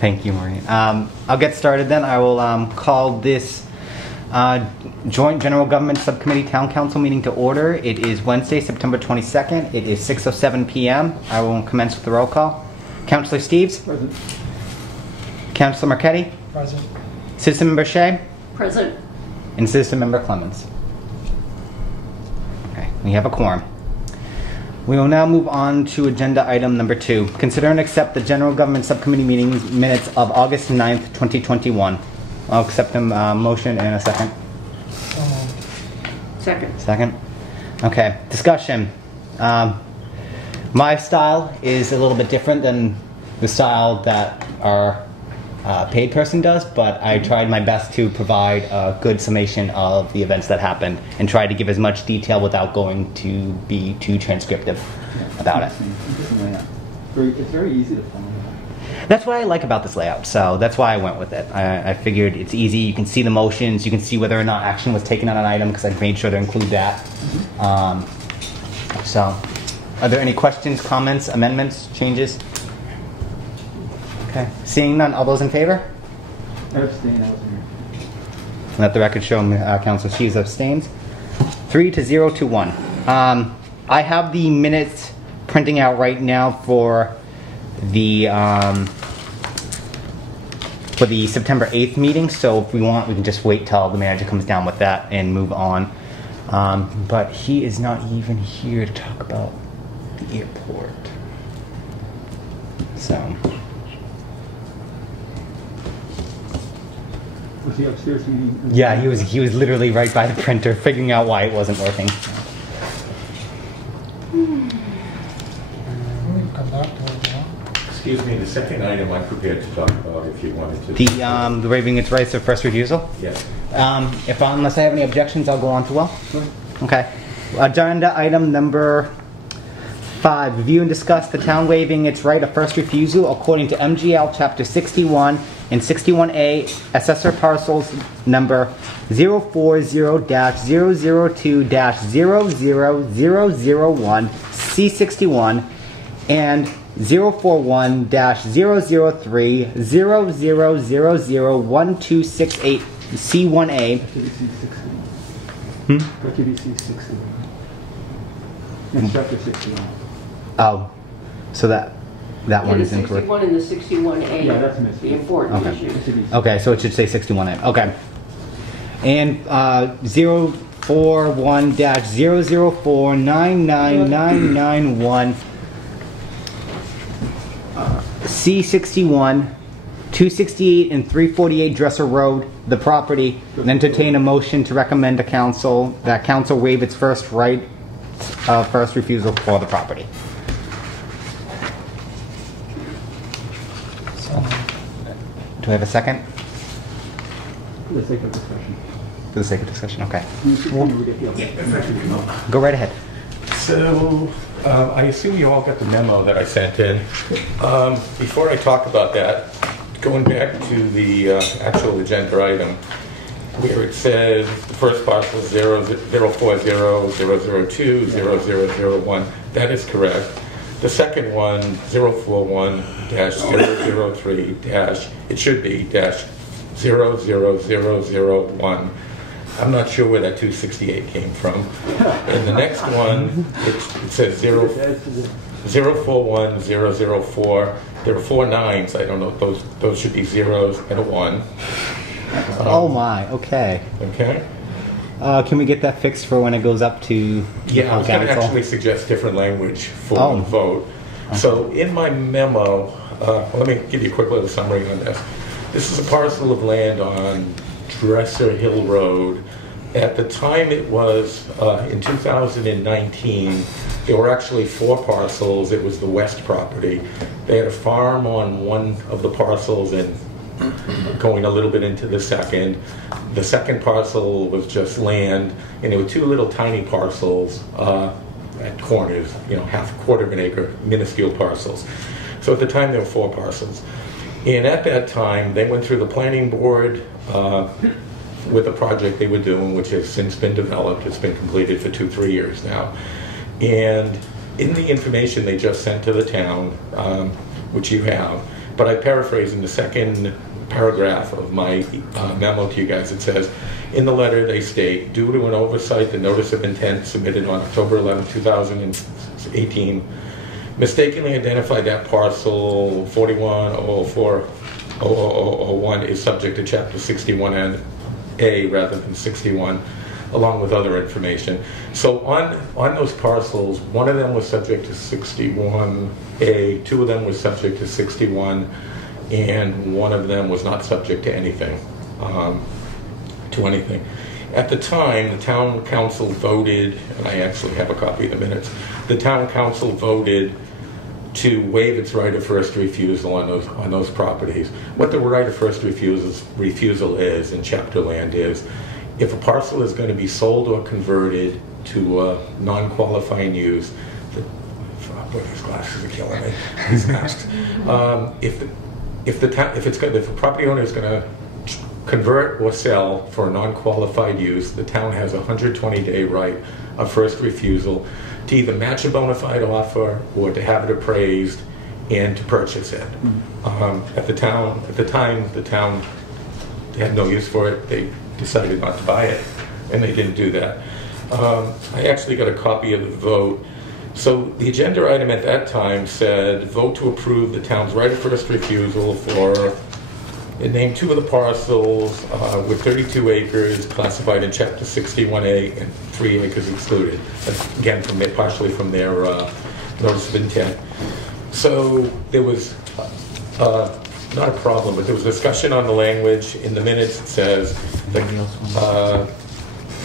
Thank you, Maureen. I'll get started then. I will call this Joint General Government Subcommittee Town Council meeting to order. It is Wednesday, September 22nd. It is 6:07 p.m. I will commence with the roll call. Councillor Steves? Present. Councillor Marchetti? Present. Citizen Member Shea? Present. And Citizen Member Clemens. Okay, we have a quorum. We will now move on to agenda item number 2. Consider and accept the General Government Subcommittee meetings minutes of August 9th, 2021. I'll accept a motion and a second. Second. Second. Okay, discussion. My style is a little bit different than the style that our paid person does, but I tried my best to provide a good summation of the events that happened and try to give as much detail without going to be too transcriptive about it. It's very easy to follow. That's what I like about this layout, so that's why I went with it. I figured it's easy, you can see the motions, you can see whether or not action was taken on an item because I made sure to include that. So, are there any questions, comments, amendments, changes? Okay, seeing none, all those in favor? I abstain, I wasn't here. Let the record show Councilor Steves abstains. 3-0 to 1. I have the minutes printing out right now for the September 8th meeting, so if we want we can just wait till the manager comes down with that and move on. But he is not even here to talk about the airport. So Was he upstairs meeting? yeah, he was literally right by the printer figuring out why it wasn't working. Excuse me, the second item I'm prepared to talk about if you wanted to. The waiving its rights of first refusal? Yes. Unless I have any objections, I'll go on to well. Sure. Okay. Agenda item number 5. Review and discuss the town waiving its right of first refusal according to MGL Chapter 61 and 61A, Assessor Parcels number 040-002-00001, C61, and 041-003-00001268, C1A. WBC 61. It's chapter 61. Oh, so that one is incorrect. 61 and the 61A. Yeah, that's missing. The important Okay. issue. Okay, so it should say 61A. Okay. And 041-004-99991, C61, 268 and 348 Dresser Road, the property, and entertain a motion to recommend to council that council waive its first right of first refusal for the property. Do I have a second? For the sake of discussion. For the sake of discussion, okay. Yeah. Go right ahead. So, I assume you all got the memo that I sent in. Before I talk about that, going back to the actual agenda item, where it says the first parcel is 040-002-0001, that is correct. The second one, 041-003- it should be -00001. I'm not sure where that 268 came from. And the next one, it says 041-004. There are 4 9s. I don't know. Those should be zeros and a 1. Oh my, okay. Okay. Can we get that fixed for when it goes up to Yeah, I was going to council? actually suggest different language for Oh. the vote. So in my memo, let me give you a quick little summary on this. This is a parcel of land on Dresser Hill Road. At the time it was, in 2019, there were actually 4 parcels. It was the west property. They had a farm on one of the parcels and going a little bit into the second. The second parcel was just land, and there were 2 little tiny parcels at corners, quarter of an acre, minuscule parcels. So at the time there were 4 parcels. And at that time, they went through the planning board with a project they were doing, which has since been developed. It's been completed for 2-3 years now. And in the information they just sent to the town, which you have, but I paraphrase in the second paragraph of my memo to you guys. It says, in the letter they state, due to an oversight, the notice of intent submitted on October 11, 2018 mistakenly identified that parcel 41-004-00001 is subject to Chapter 61A rather than 61, along with other information. So on those parcels, one of them was subject to 61A, two of them was subject to 61, and one of them was not subject to anything. At the time, the town council voted, and I actually have a copy of the minutes, the town council voted to waive its right of first refusal on those properties. What the right of first refusal is in chapter land is, if a parcel is going to be sold or converted to non-qualifying use, boy, these glasses are killing me. These masks. If the property owner is going to convert or sell for non-qualified use, the town has a 120-day right of first refusal to either match a bona fide offer or to have it appraised and to purchase it. At the time, the town had no use for it. They decided not to buy it, and they didn't do that. I actually got a copy of the vote. So the agenda item at that time said, vote to approve the town's right of first refusal for, it named two of the parcels with 32 acres classified in Chapter 61A and 3 acres excluded. Again, partially from their notice of intent. So there was not a problem, but there was discussion on the language. In the minutes it says, the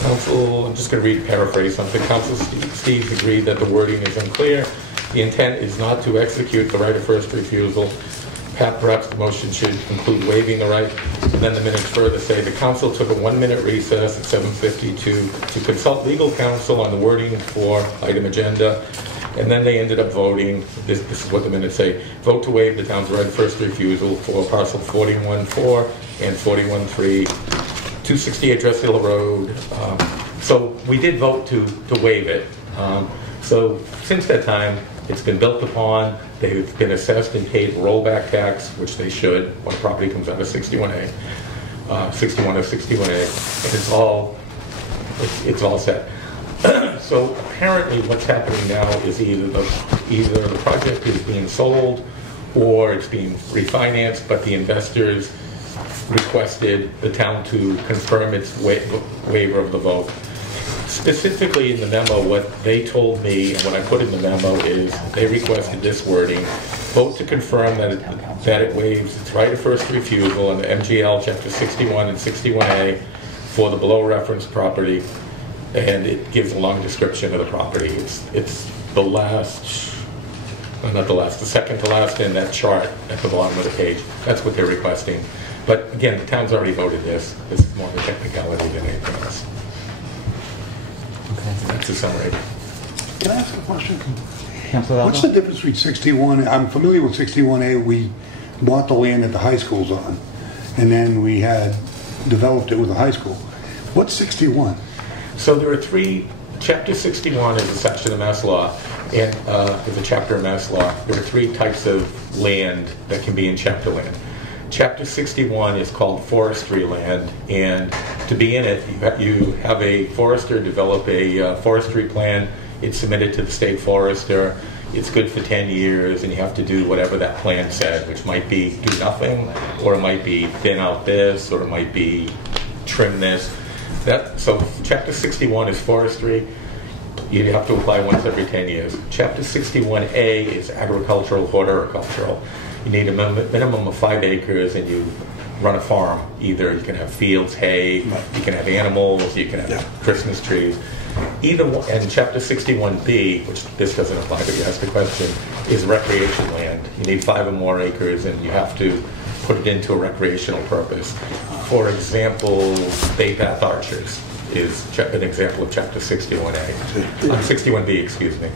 council, I'm just going to paraphrase something. Council Steve agreed that the wording is unclear. The intent is not to execute the right of first refusal. Perhaps the motion should include waiving the right. And then the minutes further say the council took a 1-minute recess at 7:52 to consult legal counsel on the wording for item agenda. And then they ended up voting, this is what the minutes say, vote to waive the town's right of first refusal for parcel 41-4 and 41-3, 268 Dress Hill Road. So we did vote to waive it. So since that time, it's been built upon. They've been assessed and paid rollback tax, which they should when a property comes out of 61A, 61 or 61A, and it's all set. So apparently, what's happening now is either the project is being sold or it's being refinanced, but the investors requested the town to confirm its waiver of the vote. Specifically in the memo, what they told me and what I put in the memo is they requested this wording: vote to confirm that it waives its right of first refusal under MGL Chapter 61 and 61A for the below referenced property, and it gives a long description of the property. It's the second to last in that chart at the bottom of the page. That's what they're requesting. But again, the town's already voted this. This is more of a technicality than anything else. That's the summary. Can I ask a question? Councilor What's the difference between 61? I'm familiar with 61A. We bought the land that the high school's on, and then we had developed it with the high school. What's 61? So there are three. Chapter 61 is a section of Mass law, and is a chapter of Mass law. There are three types of land that can be in chapter land. Chapter 61 is called forestry land, and to be in it, you have a forester develop a forestry plan. It's submitted to the state forester. It's good for 10 years, and you have to do whatever that plan said, which might be do nothing, or it might be thin out this, or it might be trim this. So Chapter 61 is forestry. You have to apply once every 10 years. Chapter 61A is agricultural, horticultural. You need a minimum of 5 acres, and you run a farm. Either you can have fields, hay, you can have animals, you can have Christmas trees. Either one, and Chapter 61B, which this doesn't apply, but you asked the question, is recreation land. You need 5 or more acres, and you have to put it into a recreational purpose. For example, Bay Path Archers is an example of Chapter 61A. 61B, excuse me.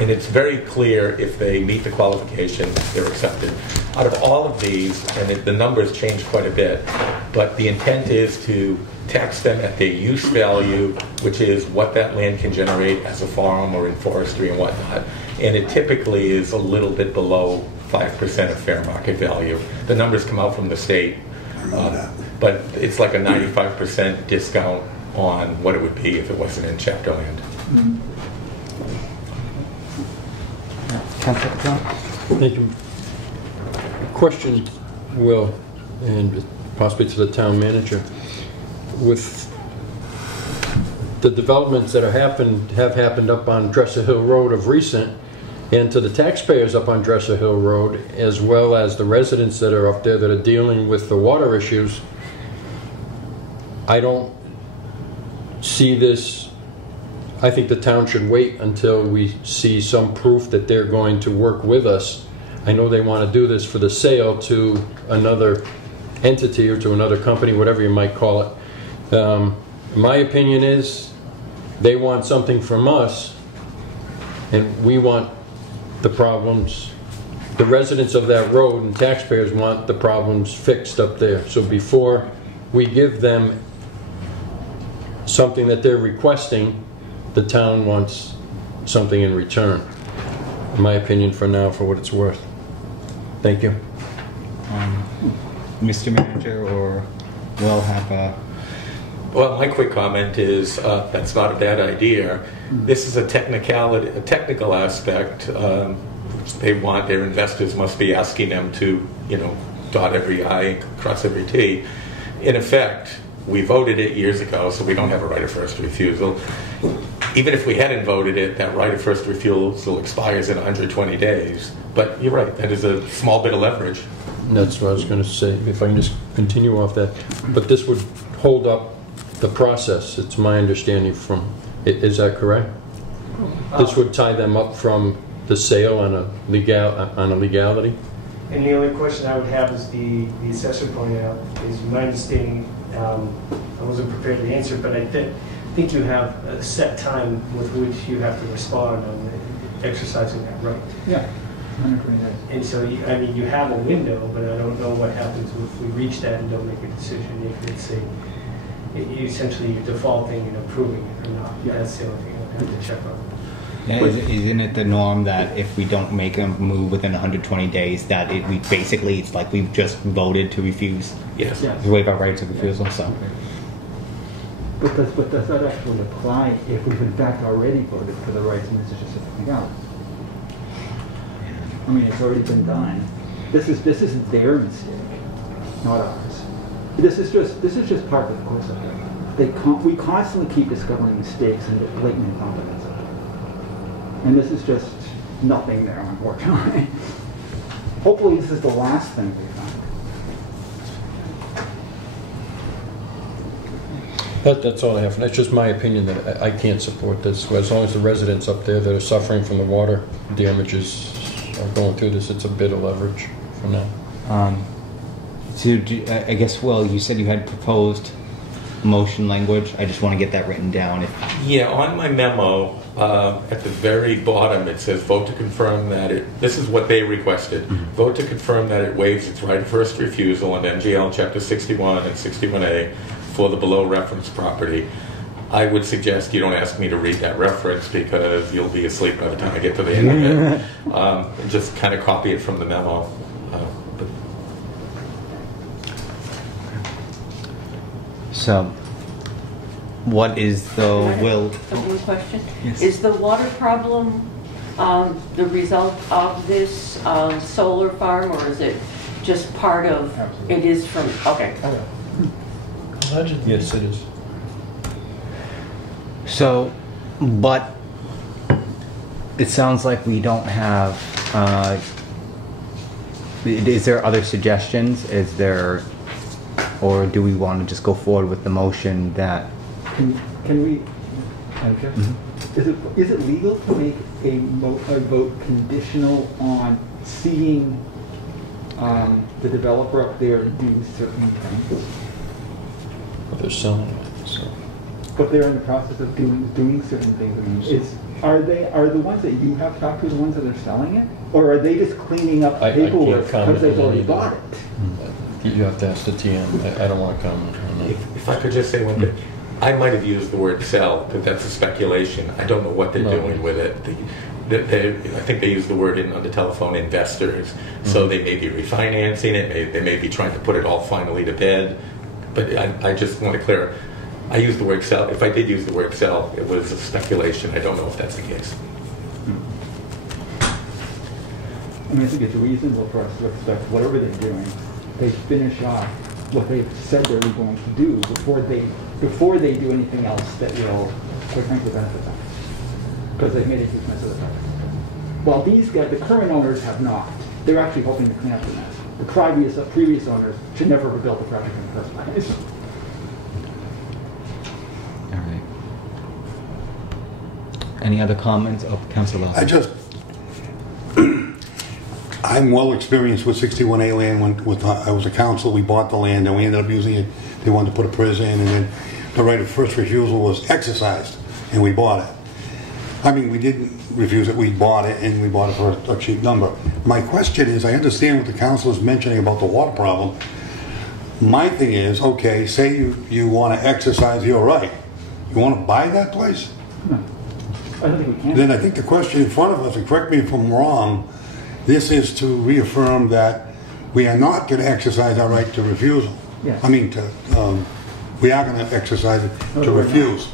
And it's very clear if they meet the qualifications, they're accepted. Out of all of these, and the numbers change quite a bit, but the intent is to tax them at their use value, which is what that land can generate as a farm or in forestry and whatnot. And it typically is a little bit below 5% of fair market value. The numbers come out from the state, I remember that. but it's like a 95% discount on what it would be if it wasn't in chapter land. Councilor John? Thank you. Question, Will, and possibly to the town manager. With the developments that have happened up on Dresser Hill Road of recent, and to the taxpayers up on Dresser Hill Road, as well as the residents that are up there that are dealing with the water issues, I don't see this. I think the town should wait until we see some proof that they're going to work with us. I know they want to do this for the sale to another entity or to another company, whatever you might call it. My opinion is they want something from us, and we want the problems. The residents of that road and taxpayers want the problems fixed up there. So before we give them something that they're requesting, the town wants something in return. In my opinion, for now, for what it's worth. Thank you. Mr. Manager or Will have a... Well, my quick comment is that's not a bad idea. This is a technical aspect, which they want. Their investors must be asking them to, dot every I and cross every T. In effect, we voted it years ago, so we don't have a right of first refusal. Even if we hadn't voted it, that right of first refusal expires in 120 days. But you're right, that is a small bit of leverage. That's what I was going to say, if I can just continue off that. But this would hold up the process, it's my understanding from, is that correct? This would tie them up from the sale on a legality? And the only question I would have is the assessor pointed out, is my understanding, I wasn't prepared to answer, but I think you have a set time with which you have to respond on exercising that right. Yeah, 120 days. And so, you have a window, but I don't know what happens if we reach that and don't make a decision. If it's essentially you're defaulting and approving it or not. Yeah. That's the only thing I have to check on. Yeah, isn't it the norm that if we don't make a move within 120 days, that it's like we've just voted to refuse? Yes. Yes. We waive our rights of refusal, so. But does that actually apply if we've in fact already voted for the rights and this is just a legality? I mean, it's already been done. This is their mistake, not ours. This is just part of the course of it. We constantly keep discovering mistakes and blatant incompetence. And this is just nothing there, unfortunately. Hopefully this is the last thing we find. That's all I have. And that's just my opinion that I can't support this. As long as the residents up there that are suffering from the water damages are going through this, it's a bit of leverage for now. So I guess, Will, you said you had proposed motion language. I just want to get that written down. Yeah, on my memo, at the very bottom, it says vote to confirm that this is what they requested, vote to confirm that it waives its right of first refusal on MGL Chapter 61 and 61A for the below reference property. I would suggest you don't ask me to read that reference because you'll be asleep by the time I get to the end of it. Just kind of copy it from the memo. So, what is the will? One question. Yes. Is the water problem the result of this solar farm, or is it just part of? Absolutely. It is from. Okay. Yes, it is. So, but it sounds like we don't have. Is there other suggestions? Is there, or do we want to just go forward with the motion that? Can we? Okay. Mm-hmm. Is it legal to make a vote conditional on seeing the developer up there do certain things? But they're selling it, so. But they're in the process of doing certain things. I mean, are the ones that you have talked to the ones that are selling it, or are they just cleaning up I can't paperwork comment because they've on already either. bought it? You have to ask the TM. I don't want to comment on that. If I could just say one thing, I might have used the word sell, but that's a speculation. I don't know what they're No. doing with it. I think they use the word on the telephone, investors. So they may be refinancing it. They may be trying to put it all finally to bed. But I just want to clear. I used the word sell. If I did use the word sell, it was a speculation. I don't know if that's the case. I mean, I think it's reasonable for us to expect whatever they're doing, they finish off what they've said they're going to do before they do anything else that will, quite frankly, benefit them. Because they've made a huge mess of the project. Well, these guys, the current owners, have not. They're actually hoping to clean up the mess. The previous owners should never have built the project in the first place. All right. Any other comments? Oh, Councilor Lawson. I'm well experienced with 61A land. When I was a council, we bought the land and we ended up using it. They wanted to put a prison in, and then the right of first refusal was exercised, and we bought it. I mean, we didn't refuse it, we bought it, and we bought it for a cheap number. My question is, I understand what the council is mentioning about the water problem. My thing is, okay, say you want to exercise your right. You want to buy that place? No. I don't think we can. Then I think the question in front of us, and correct me if I'm wrong, this is to reaffirm that we are not going to exercise our right to refusal. Yes. I mean, we are going to exercise it to refuse.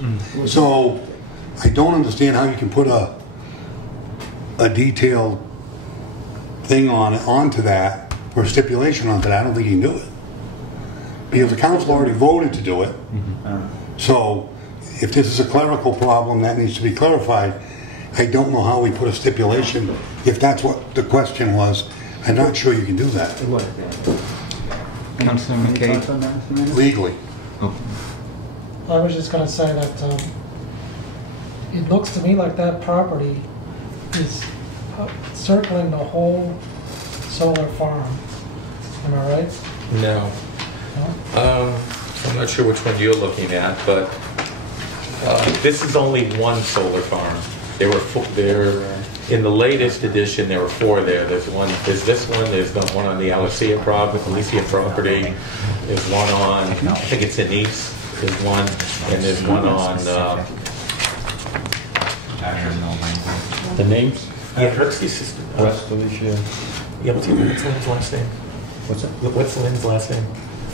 So I don't understand how you can put a detailed thing onto that, or a stipulation onto that. I don't think you can do it. Because the council already voted to do it. So if this is a clerical problem, that needs to be clarified. I don't know how we put a stipulation, if that's what the question was. I'm not sure you can do that It was. Councilor Any McKay. thoughts on that, Mr. Mayor? legally. I was just going to say that it looks to me like that property is circling the whole solar farm. Am I right? No. No? I'm not sure which one you're looking at, but this is only one solar farm. In the latest edition, there were 4 there. There's this one, there's the one on the Alicia property, there's one on, I think it's in East, there's one, and there's one on... The names? Yeah, Herxie's sister. West Alicia. Yeah, what's Lynn's last name? What's that? What's Lynn's last name?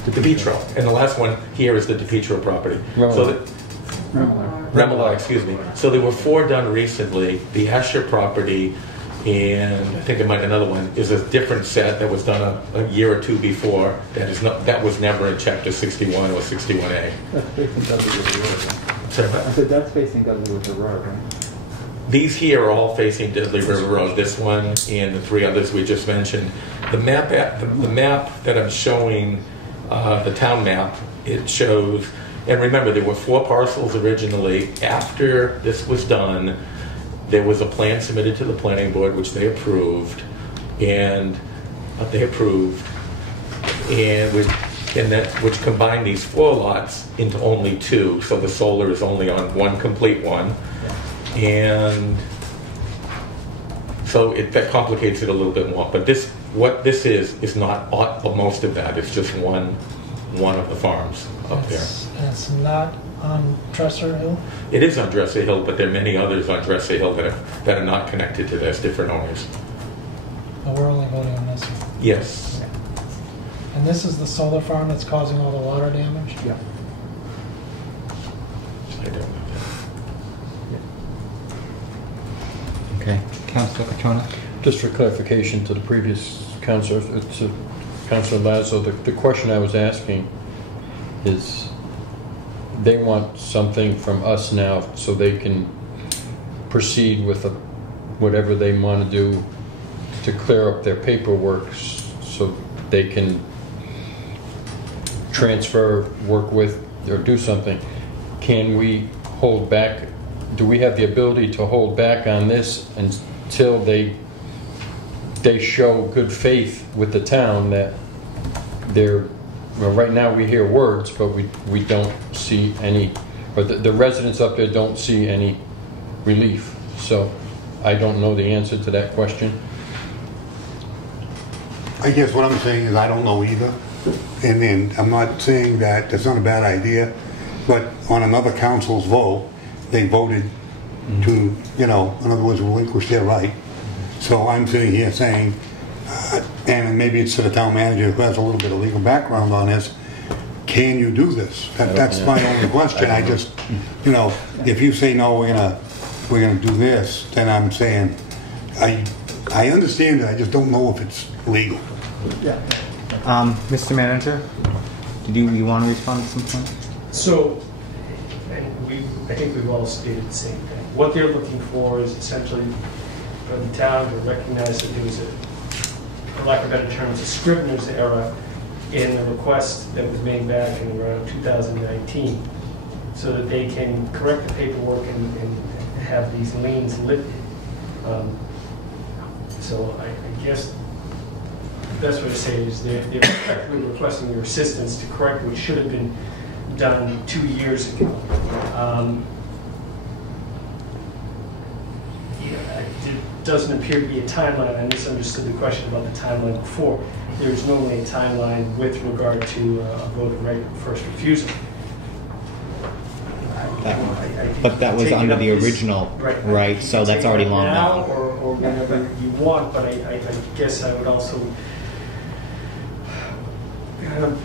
DePietro. And the last one here is the DePietro property. Remillard, excuse me. So there were 4 done recently. The Asher property, and I think there might be another one, is a different set that was done a year or 2 before. That was never in Chapter 61 or 61A. That's facing Dudley River Road, right? Sorry, what? I said that's facing Dudley River Road, right? These here are all facing Dudley River Road. This one and the 3 others we just mentioned. The map that I'm showing, the town map, it shows. And remember, there were 4 parcels originally. After this was done, there was a plan submitted to the planning board, which they approved, and which combined these 4 lots into only 2. So the solar is only on one complete one, and so that complicates it a little bit more. But what this is not most of that. It's just one of the farms up there. It's not on Dresser Hill? It is on Dresser Hill, but there are many others on Dresser Hill that are not connected to this, different owners. But we're only voting on this one. Yes. And this is the solar farm that's causing all the water damage? Yeah. I don't know. Okay. Councilor Catrona. Just for clarification to the previous councilor, to Councilor Lazo, the question I was asking is, they want something from us now so they can proceed with whatever they want to do to clear up their paperwork so they can transfer, work with, or do something. Can we hold back? Do we have the ability to hold back on this until they show good faith with the town that they're, well, right now we hear words, but we don't see any, or the residents up there don't see any relief. So I don't know the answer to that question. I guess what I'm saying is I don't know either. And then I'm not saying that that's not a bad idea, but on another council's vote, they voted to, you know, in other words, relinquish their right. So I'm sitting here saying, and maybe it's to the town manager who has a little bit of legal background on this, can you do this? That's my only question. I just, you know, if you say no, we're gonna do this, then I'm saying, I understand it, I just don't know if it's legal. Yeah. Mr. Manager, you want to respond at some point? So, and I think we've all stated the same thing. What they're looking for is essentially for the town to recognize that there was for lack of better terms, a Scrivener's error in the request that was made back in around 2019, so that they can correct the paperwork and have these liens lifted. So I guess the best way to say it is they're effectively requesting your assistance to correct what should have been done 2 years ago. It doesn't appear to be a timeline. I misunderstood the question about the timeline before. There's normally a timeline with regard to a vote of right of first refusal. But that was under the original, right? So that's already long now, gone. or whenever you want. But I guess I would also kind of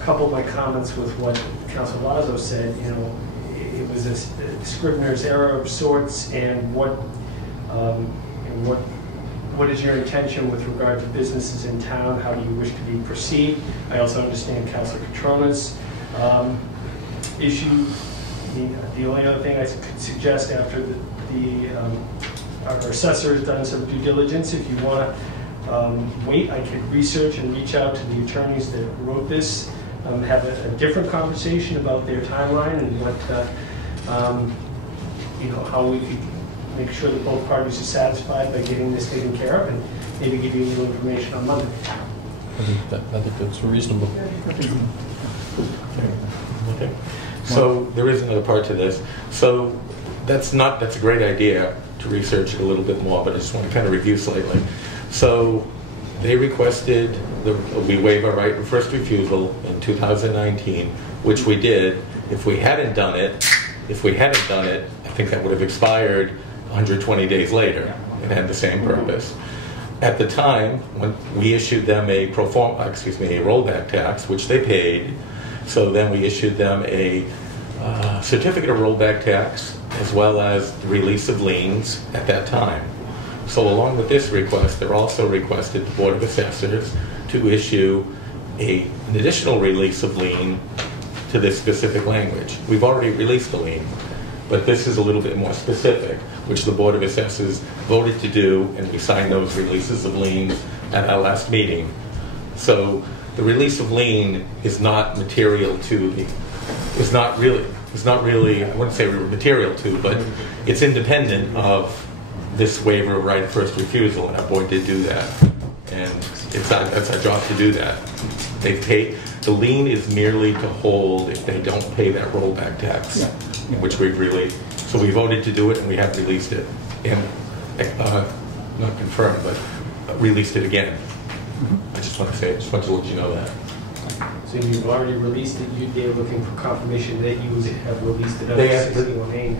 couple my comments with what Councilor Lazo said. You know, it was a Scrivener's error of sorts, and what is your intention with regard to businesses in town? How do you wish to be perceived? I also understand Councilor Catrona's issue. The only other thing I could suggest after our assessor has done some due diligence, if you want to wait, I could research and reach out to the attorneys that wrote this, have a different conversation about their timeline and what, how we could make sure that both parties are satisfied by getting this taken care of, and maybe give you a little information on Monday. I think that's reasonable. Okay. So there is another part to this. So that's a great idea to research it a little bit more, but I just want to kind of review slightly. So they requested we waive our right of first refusal in 2019, which we did. If we hadn't done it, I think that would have expired 120 days later. It had the same purpose. At the time, when we issued them a rollback tax, which they paid, so then we issued them a certificate of rollback tax as well as the release of liens at that time. So along with this request, they're also requested the Board of Assessors to issue an additional release of lien to this specific language. We've already released the lien, but this is a little bit more specific, which the Board of Assessors voted to do, and we signed those releases of liens at our last meeting. So the release of lien is not material to is not really, I wouldn't say material to, but it's independent of this waiver of right of first refusal, and our board did do that. And that's our job to do that. The lien is merely to hold if they don't pay that rollback tax, which we've released. So we voted to do it, and we have released it. And not confirmed, but released it again. I just want to let you know that. So you've already released it. They're looking for confirmation that you have released it under 61A.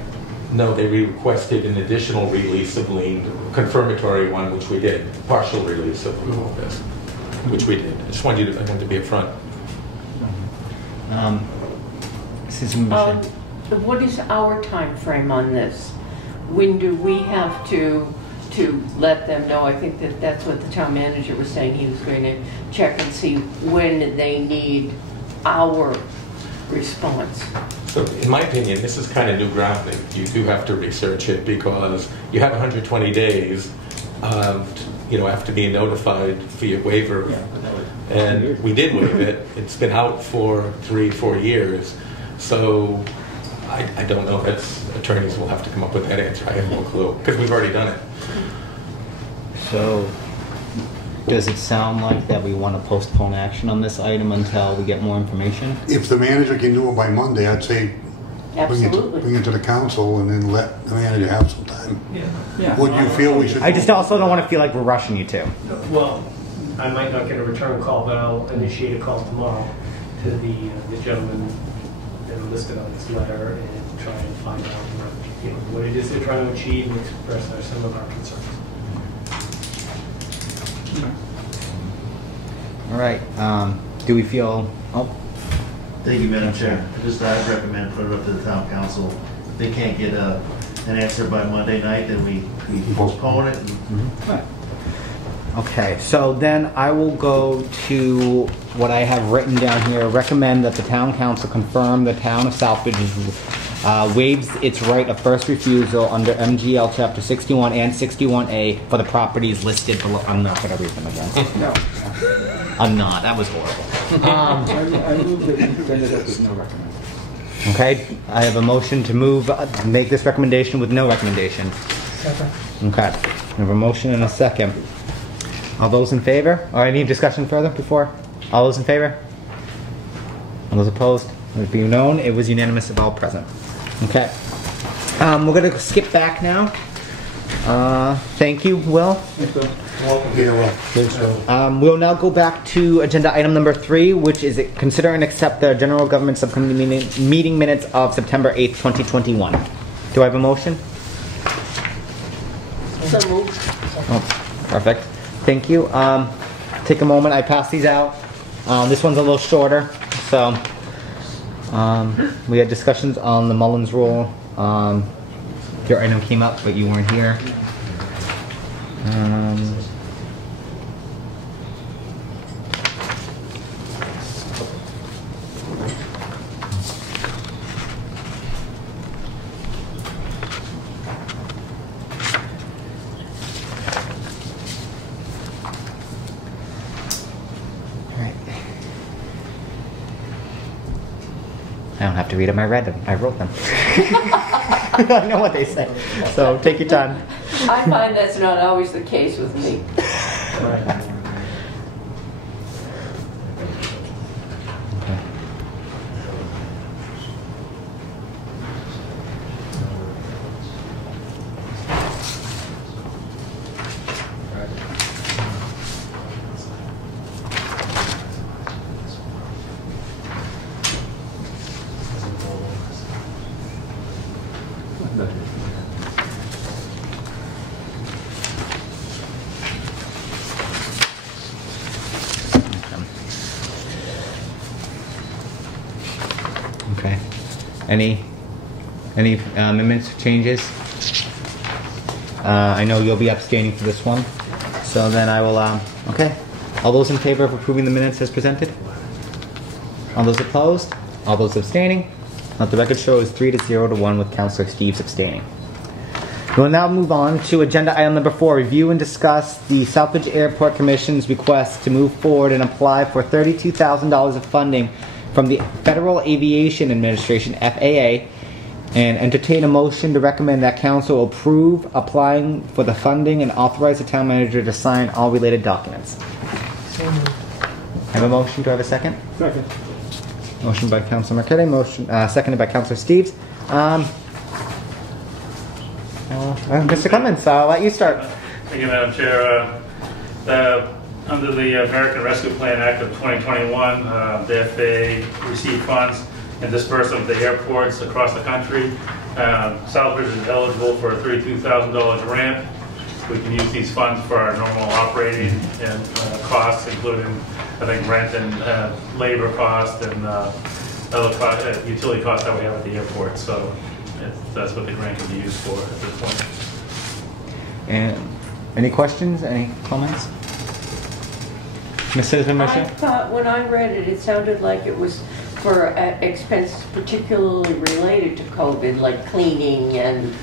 No, they requested an additional release of lien, confirmatory one, which we did. Partial release of this, which we did. I just wanted to be upfront. What is our time frame on this? When do we have to let them know? I think that's what the town manager was saying. He was going to check and see when they need our response. So in my opinion, this is kind of new ground. You do have to research it because you have 120 days after being notified for your waiver. And we did waive it. It's been out for 3-4 years. So I don't know. Attorneys will have to come up with that answer. I have no clue because we've already done it. So does it sound like that we want to postpone action on this item until we get more information? If the manager can do it by Monday, I'd say Absolutely. bring it to the council and then let the manager have some time. Yeah. What do you feel we should I just also don't want to feel like we're rushing you to. Well, I might not get a return call, but I'll initiate a call tomorrow to the gentleman that are listed on this letter and try and find out what it is they're trying to achieve and express some of our concerns. All right. Do we feel? Oh, Thank you, Madam Chair. I recommend put it up to the town council. If they can't get an answer by Monday night, then we postpone it. right. Okay. So then I will go to what I have written down here. Recommend that the town council confirm the town of Southbridge waives its right of first refusal under MGL Chapter 61 and 61A for the properties listed below. I'm not going to read them again. No. I'm not. That was horrible. I move that you send it up with no recommendation. Okay. I have a motion to make this recommendation with no recommendation. Second. Okay. We have a motion and a second. All those in favor? Or any discussion further before? All those in favor? All those opposed? Let it be known, it was unanimous of all present. Okay. We're going to skip back now. Thank you, Will. We'll now go back to agenda item number 3, which is consider and accept the General Government Subcommittee meeting minutes of September 8th, 2021. Do I have a motion? So moved. Oh, perfect. Thank you. Take a moment. I pass these out. This one's a little shorter, so we had discussions on the Mullins rule. Your item came up, but you weren't here. I don't have to read them, I read them. I wrote them. I know what they say. So take your time. I find that's not always the case with me. Right. Okay. Any amendments, changes? I know you'll be abstaining for this one. So then I will, okay. All those in favor of approving the minutes as presented? All those opposed? All those abstaining? Let the record show is 3-0 to 1 with Councillor Steves abstaining. We will now move on to agenda item number 4, review and discuss the Southbridge Airport Commission's request to move forward and apply for $32,000 of funding from the Federal Aviation Administration, FAA, and entertain a motion to recommend that Council approve applying for the funding and authorize the town manager to sign all related documents. So moved. I have a motion. Do I have a second? Second. Motion by Councilor Marquette, motion seconded by Councilor Steves. Mr. Clements, I'll let you start. Thank you, Madam Chair. Under the American Rescue Plan Act of 2021, the FAA received funds and dispersed them to airports across the country. Southbridge is eligible for a $32,000 grant. We can use these funds for our normal operating and costs, including, I think, rent and labor costs and other utility costs that we have at the airport. So that's what the grant can be used for at this point. And any questions? Any comments? Ms. Citizen I Mercer? thought when I read it, it sounded like it was for expenses particularly related to COVID, like cleaning and...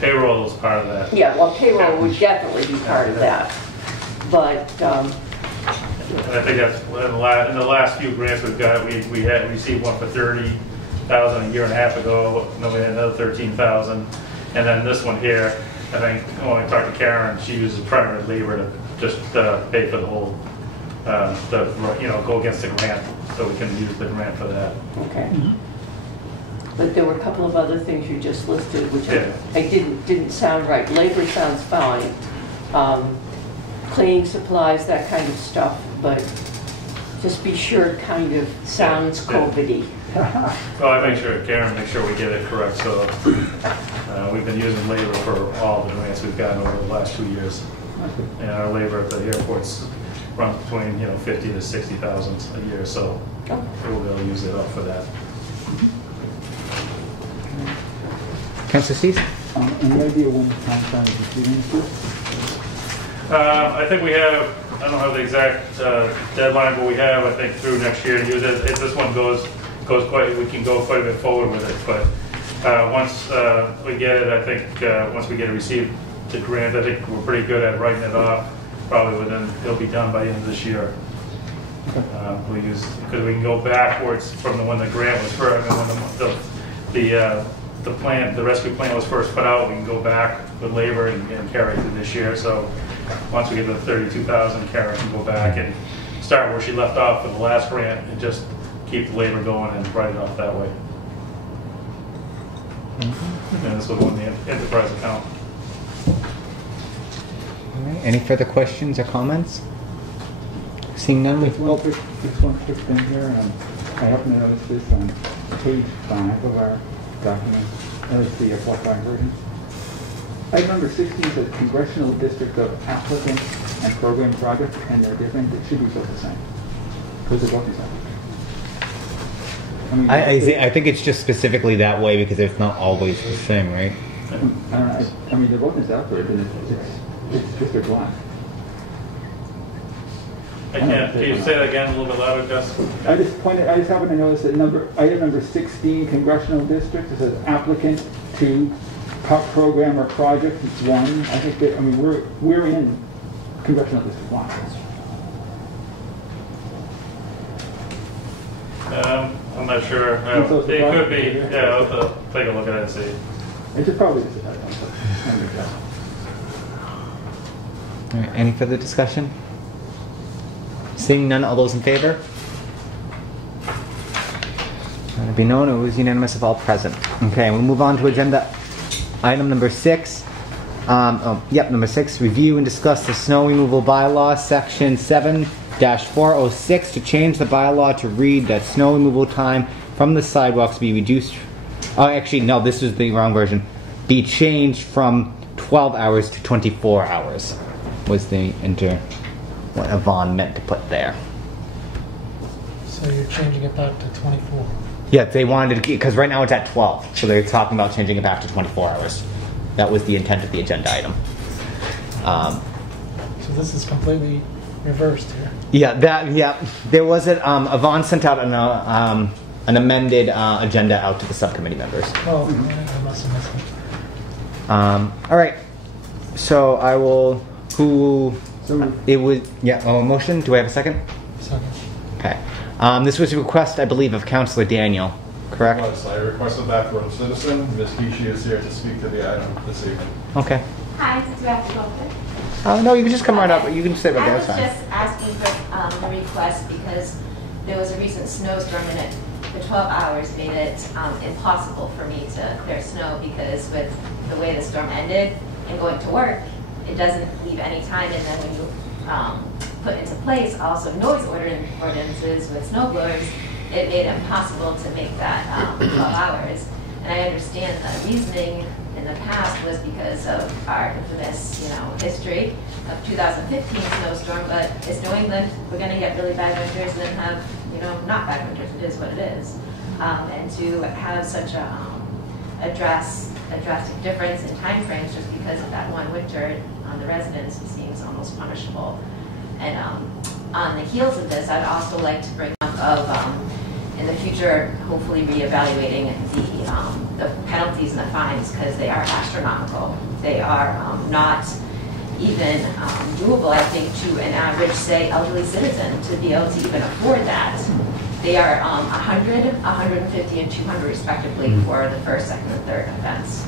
Payroll is part of that. Yeah, well, payroll would definitely be part of that. But... and I think that's in the last few grants we've got, we had received one for $30,000 a year and a half ago. Then we had another $13,000, and then this one here, I think when I talked to Karen, she uses primary labor to just pay for the whole, go against the grant, so we can use the grant for that. Okay. But there were a couple of other things you just listed, which Yeah. I didn't sound right. Labor sounds fine. Cleaning supplies, that kind of stuff, but just be sure it kind of sounds Yeah. COVID-y. Well, I make sure, Karen, make sure we get it correct, so we've been using labor for all the grants we've gotten over the last 2 years. And our labor at the airports runs between, 50 to 60,000 a year, so we'll be able to use it up for that. Councilor Steves? Any idea when the town plan is receiving this? I think we have, I don't have the exact deadline, but we have, I think, through next year to use it. If this one goes quite, we can go quite a bit forward with it. But once we get it, I think once we get it received, the grant, I think we're pretty good at writing it off. Probably it'll be done by the end of this year. We use, because we can go backwards from when the grant was first, I mean, when the rescue plan was first put out, we can go back with labor and carry it through this year. So once we get to the 32,000, Karen can go back and start where she left off with the last grant and just keep the labor going and write it off that way. And this will go in the enterprise account. All right. Any further questions or comments? Seeing none, Just one quick thing here. I happen to notice this on page 5 of our document. That is the block line version. Item number 16 says congressional district of applicant and program project, and they're different. It should be both the same. Because they're both the same. I think it's just specifically that way because it's not always the same, right? I mean, they're both in Southbridge, and it's District 1. Can you say that again a little bit louder, Gus? I just happen to notice that item number 16, congressional district, it says applicant to program or project. It's 1. I think that, we're in congressional district 1. I'm not sure. It could be. Yeah, I'll have to take a look at it and see. It should probably be. All right. Any further discussion? Seeing none, all those in favor? Let it be known it was unanimous of all present. Okay, we'll move on to agenda item number 6. Number 6, review and discuss the snow removal bylaw, section 7-406, to change the bylaw to read that snow removal time from the sidewalks be reduced. Oh, actually, no, this is the wrong version. Be changed from 12 hours to 24 hours was what Yvonne meant to put there. So you're changing it back to 24. Yeah, they wanted to, because right now it's at 12, so they're talking about changing it back to 24 hours. That was the intent of the agenda item. So this is completely reversed here. Yeah, there was Yvonne sent out an amended agenda out to the subcommittee members. Oh, I must have missed it. All right, so I will. Motion. Do I have a second? Second. Okay. This was a request, I believe, of Councillor Daniel, correct? It was. I requested that from a citizen. Ms. Kishi is here to speak to the item this evening. Okay. Hi, this is Beth Wilford. No, you can just come right up. You can sit right there. I was just asking for the request because there was a recent snowstorm and the 12 hours made it impossible for me to clear snow because with the way the storm ended and going to work, it doesn't leave any time, and then when you put into place also noise ordinances with snow blowers, it made it impossible to make that 12 hours. And I understand the reasoning in the past was because of our infamous, history of 2015 snowstorm, but it's New England, we're going to get really bad winters and then have, not bad winters, it is what it is. And to have such a drastic difference in time frames just because of that one winter on the residents seems almost punishable. And on the heels of this, I'd also like to bring up in the future, hopefully reevaluating the penalties and the fines because they are astronomical. They are not even doable, I think, to an average, say, elderly citizen to be able to even afford that. They are 100, 150, and 200 respectively for the first, second, and third offense.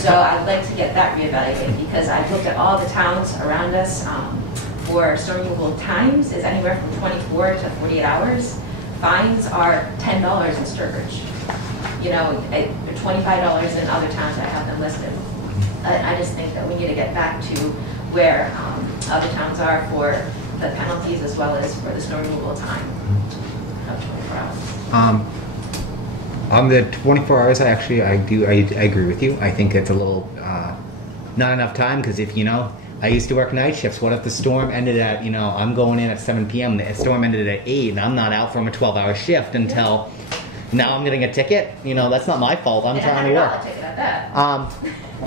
So I'd like to get that reevaluated because I've looked at all the towns around us for snow removal times is anywhere from 24 to 48 hours. Fines are $10 in Sturbridge. $25 in other towns I have them listed. I just think that we need to get back to where other towns are for the penalties as well as for the snow removal time of 24 hours. On the 24 hours, I agree with you. I think it's a little not enough time, because if I used to work night shifts. What if the storm ended at I'm going in at 7 p.m. The storm ended at 8, and I'm not out from a 12-hour shift until now. I'm getting a ticket. That's not my fault. I'm trying to work. Ticket at that.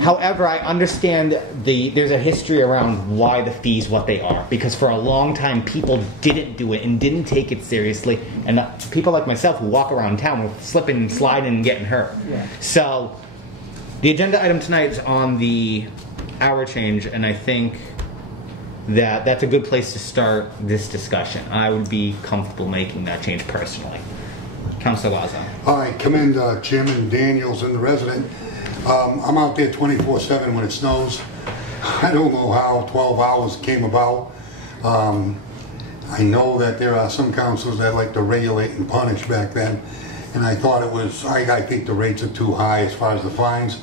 However, I understand there's a history around why the fees what they are, because for a long time people didn't do it and didn't take it seriously, and people like myself who walk around town were slipping and sliding and getting hurt. Yeah. So the agenda item tonight is on the hour change, and I think that that's a good place to start this discussion. I would be comfortable making that change personally. Councilor Lazo. I commend Chairman Daniels and the resident. I'm out there 24/7 when it snows. I don't know how 12 hours came about. I know that there are some councils that like to regulate and punish back then, and I thought I think the rates are too high as far as the fines.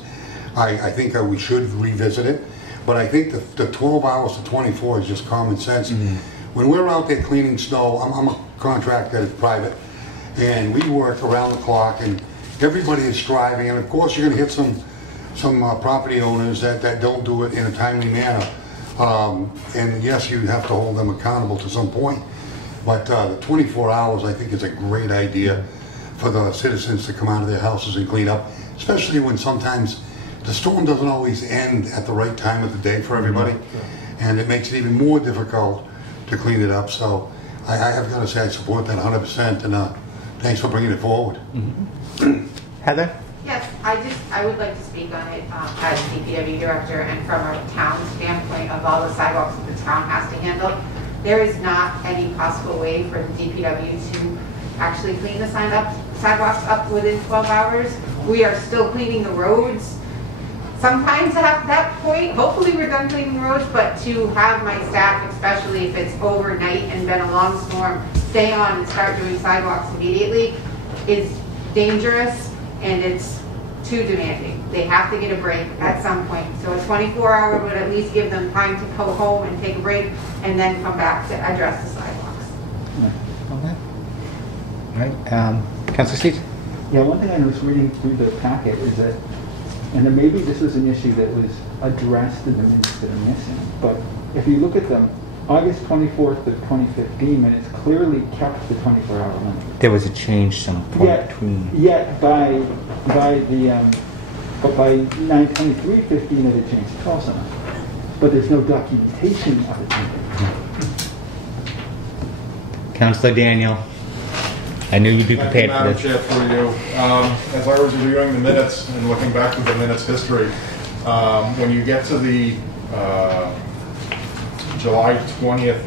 I think we should revisit it, but I think the 12 hours to 24 is just common sense. Mm-hmm. When we're out there cleaning snow, I'm a contractor that's private, and we work around the clock, and everybody is striving, and of course you're going to hit some property owners that don't do it in a timely manner. And yes, you have to hold them accountable to some point. But the 24 hours, I think, is a great idea for the citizens to come out of their houses and clean up, especially when sometimes the storm doesn't always end at the right time of the day for everybody. And it makes it even more difficult to clean it up. So I have got to say I support that 100%, and thanks for bringing it forward. Mm-hmm. Heather? Yes, I would like to speak on it as DPW director, and from a town standpoint of all the sidewalks that the town has to handle. There is not any possible way for the DPW to actually clean the sidewalks up within 12 hours. We are still cleaning the roads. Sometimes at that point, hopefully we're done cleaning the roads, but to have my staff, especially if it's overnight and been a long storm, stay on and start doing sidewalks immediately is dangerous, and it's too demanding. They have to get a break at some point. So a 24-hour would at least give them time to go home and take a break and then come back to address the sidewalks. Okay. All right. Councilor Steve? Yeah, one thing I was reading through the packet is that, and then maybe this was an issue that was addressed in the minutes that are missing, but if you look at them, August 24th of 2015 minutes clearly kept the 24-hour limit. There was a change some point between. Yet by 9/23/15 it had changed to 12 cents. But there's no documentation of it. Councilor Daniel, I knew you'd be prepared for Madam this. Chair, for you. As I was reviewing the minutes and looking back through the minutes history, when you get to the July 20th,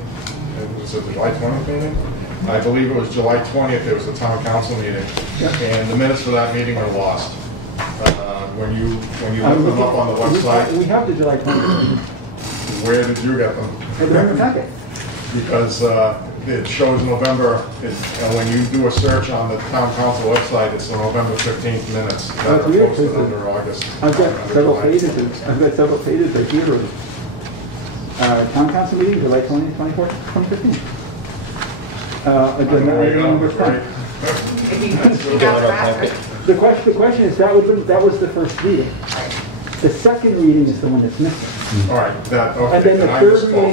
was it the July 20th meeting? I believe it was July 20th, there was a town council meeting, and the minutes for that meeting are lost. When you look them up on the website. We have the July 20th. Where did you get them? They're in the packet. Because it shows November, and when you do a search on the town council website, it's the November 15th minutes that are posted under August. I've got several pages right here. Town council meeting, July 20th, 24th, 2015. The question is, that was the first reading. The second reading is the one that's missing. All right. Okay. And then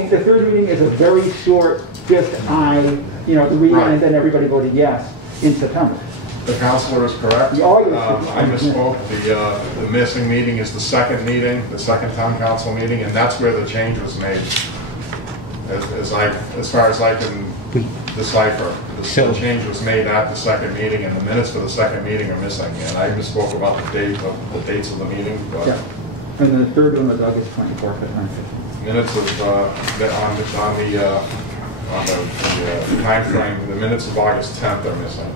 the third reading is a very short, just the reading, and then everybody voted yes in September. The councilor is correct. I misspoke. The missing meeting is the second meeting, the second town council meeting, and that's where the change was made. As far as I can decipher, the change was made at the second meeting, and the minutes for the second meeting are missing. And I misspoke about the dates of the meeting. But yeah. And the third one was August 24th at 9:15. Minutes of on the time frame, the minutes of August 10th are missing.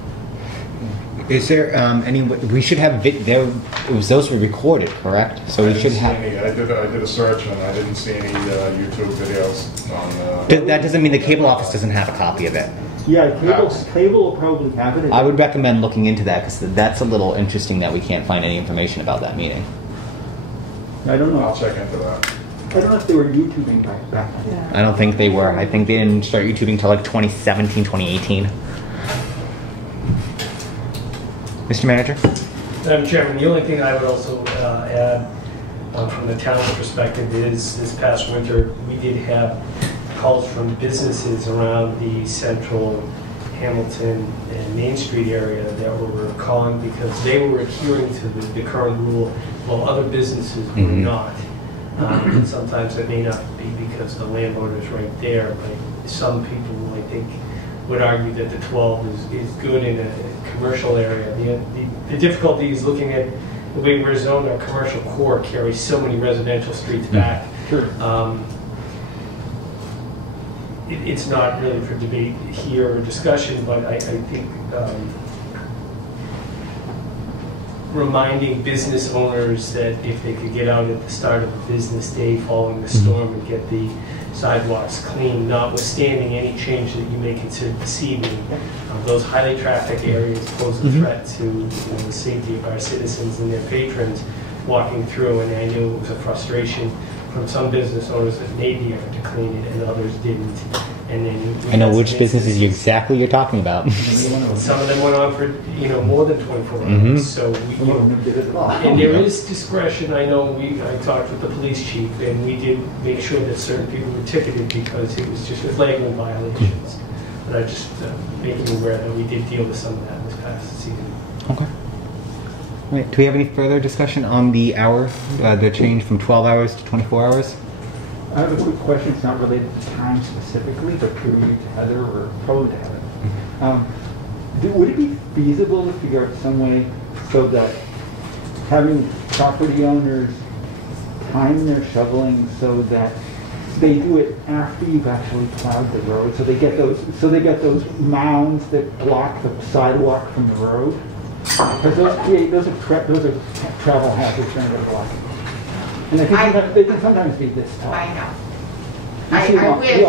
Is there any? We should have those were recorded, correct? So we should have. I did a search and I didn't see any YouTube videos on. That doesn't mean the cable office doesn't have a copy of it. Yeah, cable will probably have it. I would recommend looking into that, because that's a little interesting that we can't find any information about that meeting. I don't know. I'll check into that. I don't know if they were YouTubing back then. I don't think they were. I think they didn't start YouTubing until like 2017, 2018. Mr. Manager? Madam Chairman, the only thing I would also add from the town's perspective is this past winter, we did have calls from businesses around the central Hamilton and Main Street area that were calling because they were adhering to the current rule while other businesses were not. And sometimes it may not be because the landowner is right there, but some people, I think, would argue that the 12 is good in a commercial area. The difficulty is looking at the way we're zoned, our commercial core carries so many residential streets back. Sure. It's not really for debate here or discussion, but I think reminding business owners that if they could get out at the start of the business day following the storm and get the sidewalks clean, notwithstanding any change that you may consider this evening, those highly trafficked areas pose a threat to the safety of our citizens and their patrons walking through, and I know it was a frustration from some business owners that made the effort to clean it and others didn't. And then I know which businesses exactly you're talking about. Some of them went on for more than 24 hours. So and there is discretion. I know I talked with the police chief, and we did make sure that certain people were ticketed because it was just flagrant violations. But I just make you aware that we did deal with some of that this past season. Okay. All right. Do we have any further discussion on the hour, the change from 12 hours to 24 hours? I have a quick question. It's not related to time specifically, but clearly to Heather or probably to Heather. Would it be feasible to figure out some way so that having property owners time their shoveling so that they do it after you've actually plowed the road, so they get those mounds that block the sidewalk from the road? Because those are travel hazards during the block. And I think they can sometimes be this tough. I know. I wish.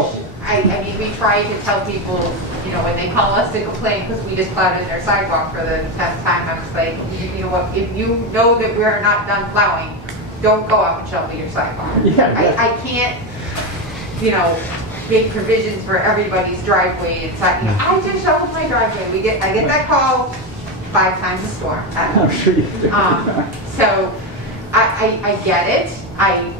I mean, we try to tell people, when they call us to complain because we just plowed in their sidewalk for the 10th time, I was like, you know what, if you know that we're not done plowing, don't go out and shovel your sidewalk. Yeah. I can't, make provisions for everybody's driveway. It's like, I just shoveled my driveway. I get that call 5 times a storm. I'm sure you do. So I get it. I'm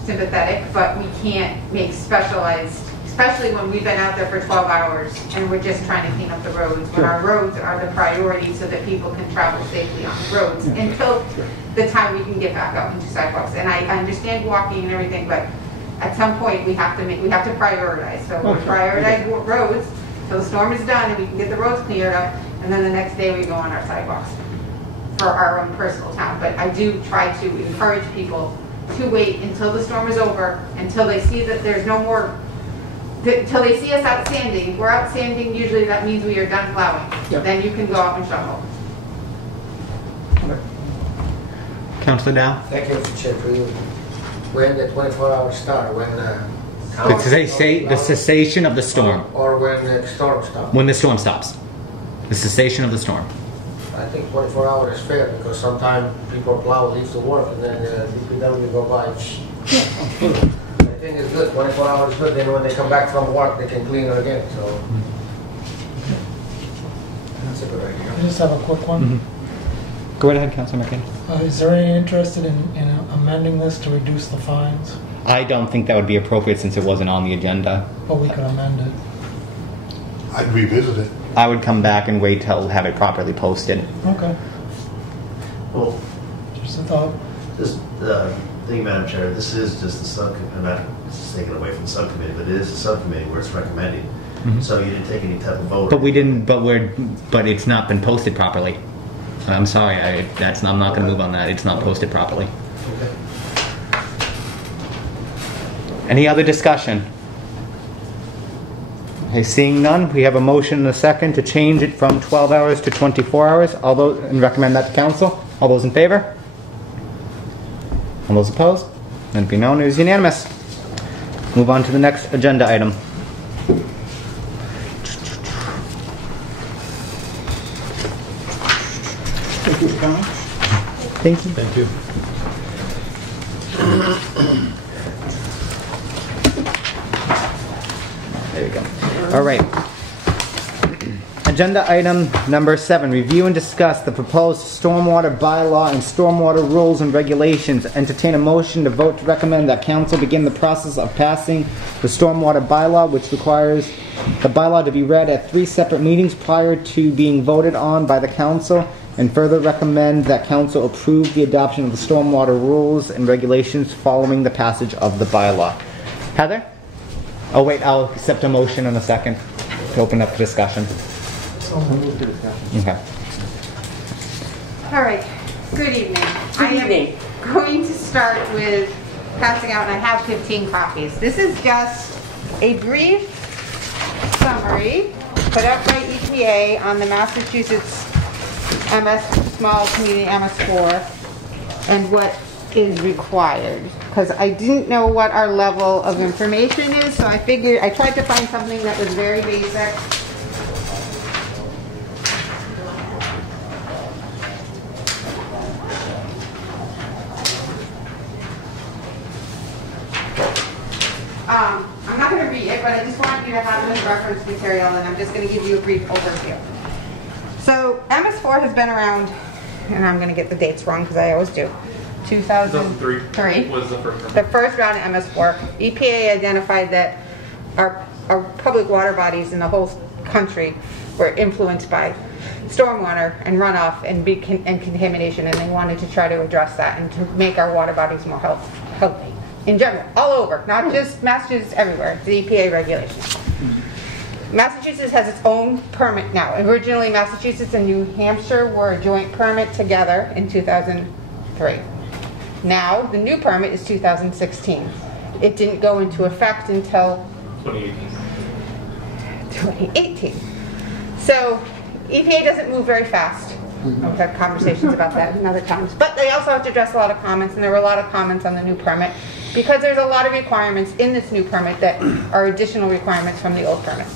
sympathetic, but we can't make specialized, especially when we've been out there for 12 hours and we're just trying to clean up the roads, when our roads are the priority so that people can travel safely on the roads until the time we can get back out into sidewalks. And I understand walking and everything, but at some point we have to prioritize. So we prioritize roads till the storm is done and we can get the roads cleared up, and then the next day we go on our sidewalks for our own personal town. But I do try to encourage people to wait until the storm is over, until they see that there's no more, until they see us out sanding. If we're out sanding, usually that means we are done plowing. Yep. Then you can go out and shovel. Councilor Dow? Thank you, Mr. Chair, for you. When the 24-hour start, when The cessation of the storm. Or when the storm stops? When the storm stops. The cessation of the storm. I think 24 hours is fair because sometimes people plow, leave to work, and then DPW go by. I think it's good. 24 hours is good. Then when they come back from work, they can clean it again. So that's a good idea. I just have a quick one. Go right ahead, Councilor McCain. Is there any interest in amending this to reduce the fines? I don't think that would be appropriate since it wasn't on the agenda. But we could amend it. I'd revisit it. I would come back and wait till have it properly posted. Okay. Well, Just a thought. just, thank you, Madam Chair. This is just the subcommittee, I'm not just taking away from the subcommittee, but it is a subcommittee where it's recommending. So you didn't take any type of vote. But we didn't. But it's not been posted properly. I'm sorry. I'm not going to move on that. It's not posted properly. Okay. Any other discussion? Okay, seeing none, we have a motion and a second to change it from 12 hours to 24 hours. And recommend that to council. All those in favor? All those opposed? Let it be known it is unanimous. Move on to the next agenda item. Thank you, Tom. Thank you. Thank you. There we go. All right. Agenda item number 7, review and discuss the proposed stormwater bylaw and stormwater rules and regulations. Entertain a motion to vote to recommend that council begin the process of passing the stormwater bylaw, which requires the bylaw to be read at 3 separate meetings prior to being voted on by the council, and further recommend that council approve the adoption of the stormwater rules and regulations following the passage of the bylaw. Heather? Oh wait, I'll accept a motion in a second to open up the discussion. Okay. All right, good evening. I am going to start with passing out, and I have 15 copies. This is just a brief summary put up by EPA on the Massachusetts Small Community MS4 and what is required. Because I didn't know what our level of information is, so I figured I tried to find something that was very basic. I'm not going to read it, but I just want you to have this reference material, and I'm just going to give you a brief overview. So MS4 has been around, and I'm going to get the dates wrong because I always do. 2003 was the first round. The first round of MS4. EPA identified that our public water bodies in the whole country were influenced by stormwater and runoff and contamination, and they wanted to try to address that and to make our water bodies more healthy. In general, all over, not just Massachusetts, everywhere, the EPA regulations. Massachusetts has its own permit now. Originally, Massachusetts and New Hampshire were a joint permit together in 2003. Now, the new permit is 2016. It didn't go into effect until 2018. So, EPA doesn't move very fast. We've had conversations about that in other times. But they also have to address a lot of comments, and there were a lot of comments on the new permit because there's a lot of requirements in this new permit that are additional requirements from the old permit.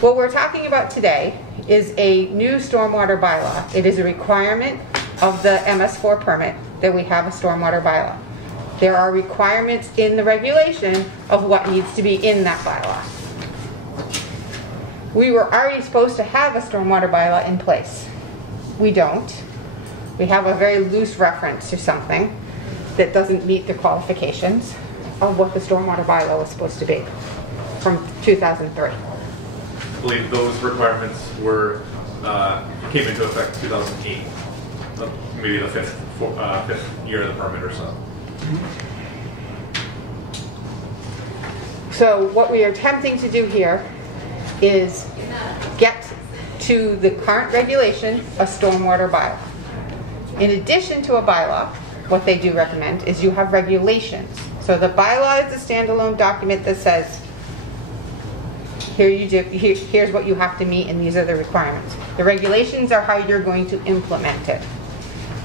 What we're talking about today is a new stormwater bylaw. It is a requirement of the MS4 permit that we have a stormwater bylaw. There are requirements in the regulation of what needs to be in that bylaw. We were already supposed to have a stormwater bylaw in place. We don't. We have a very loose reference to something that doesn't meet the qualifications of what the stormwater bylaw was supposed to be from 2003. I believe those requirements were came into effect in 2008, maybe the fifth year of the permit or so. So what we are attempting to do here is get to the current regulation a stormwater bylaw. In addition to a bylaw, what they do recommend is you have regulations. So the bylaw is a standalone document that says, here's what you have to meet and these are the requirements. The regulations are how you're going to implement it.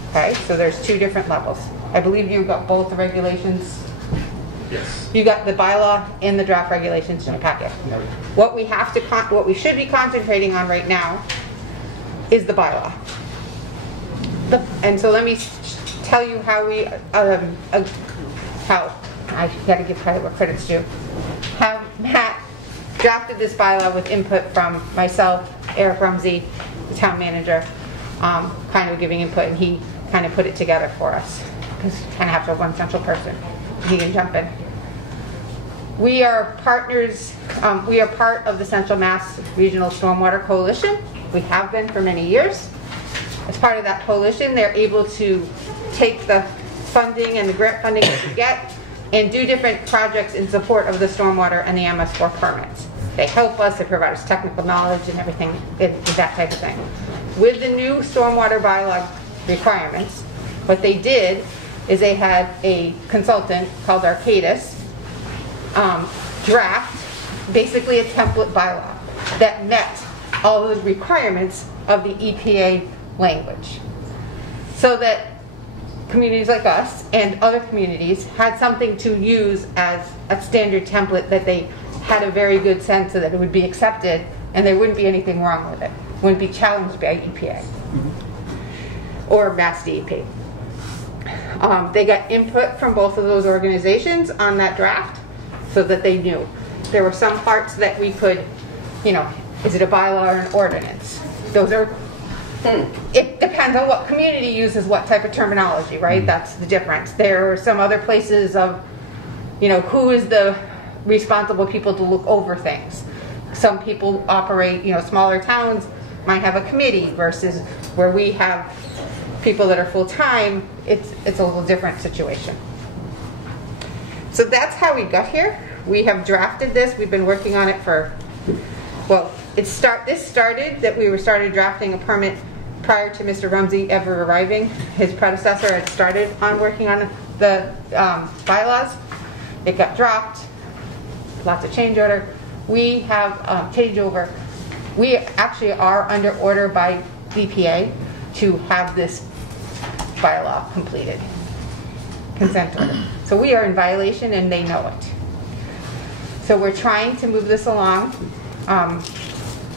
Okay, so there's 2 different levels. I believe you got both the regulations. Yes. You got the bylaw and the draft regulations in your packet. What we have to, what we should be concentrating on right now is the bylaw. And so let me tell you how we, how I got to give credit where credit's due. How Matt drafted this bylaw with input from myself, Eric Rumsey, the town manager, kind of giving input, and he kind of put it together for us because we kind of have to have one central person. He can jump in. We are partners, we are part of the Central Mass Regional Stormwater Coalition. We have been for many years. As part of that coalition, they're able to take the funding and the grant funding that we get and do different projects in support of the stormwater and the MS4 permits. They help us, they provide us technical knowledge and everything, that type of thing. With the new stormwater bylaw requirements, what they did is they had a consultant called Arcadis draft basically a template bylaw that met all those requirements of the EPA language, so that communities like us and other communities had something to use as a standard template that they had a very good sense that it would be accepted and there wouldn't be anything wrong with it, wouldn't be challenged by EPA or Mass DEP. They got input from both of those organizations on that draft so that they knew. There were some parts that we could, Is it a bylaw or an ordinance? Those are, it depends on what community uses what type of terminology, right? That's the difference. There are some other places of, you know, who is the responsible people to look over things. Some people operate, you know, smaller towns might have a committee versus where we have people that are full-time. It's a little different situation. So that's how we got here. We have drafted this. We've been working on it for, well, this started that we started drafting a permit prior to Mr. Rumsey ever arriving. His predecessor had started on working on the bylaws. It got dropped. Lots of change order. We have change over. We actually are under order by EPA to have this bylaw completed. Consent order. So we are in violation and they know it. So we're trying to move this along.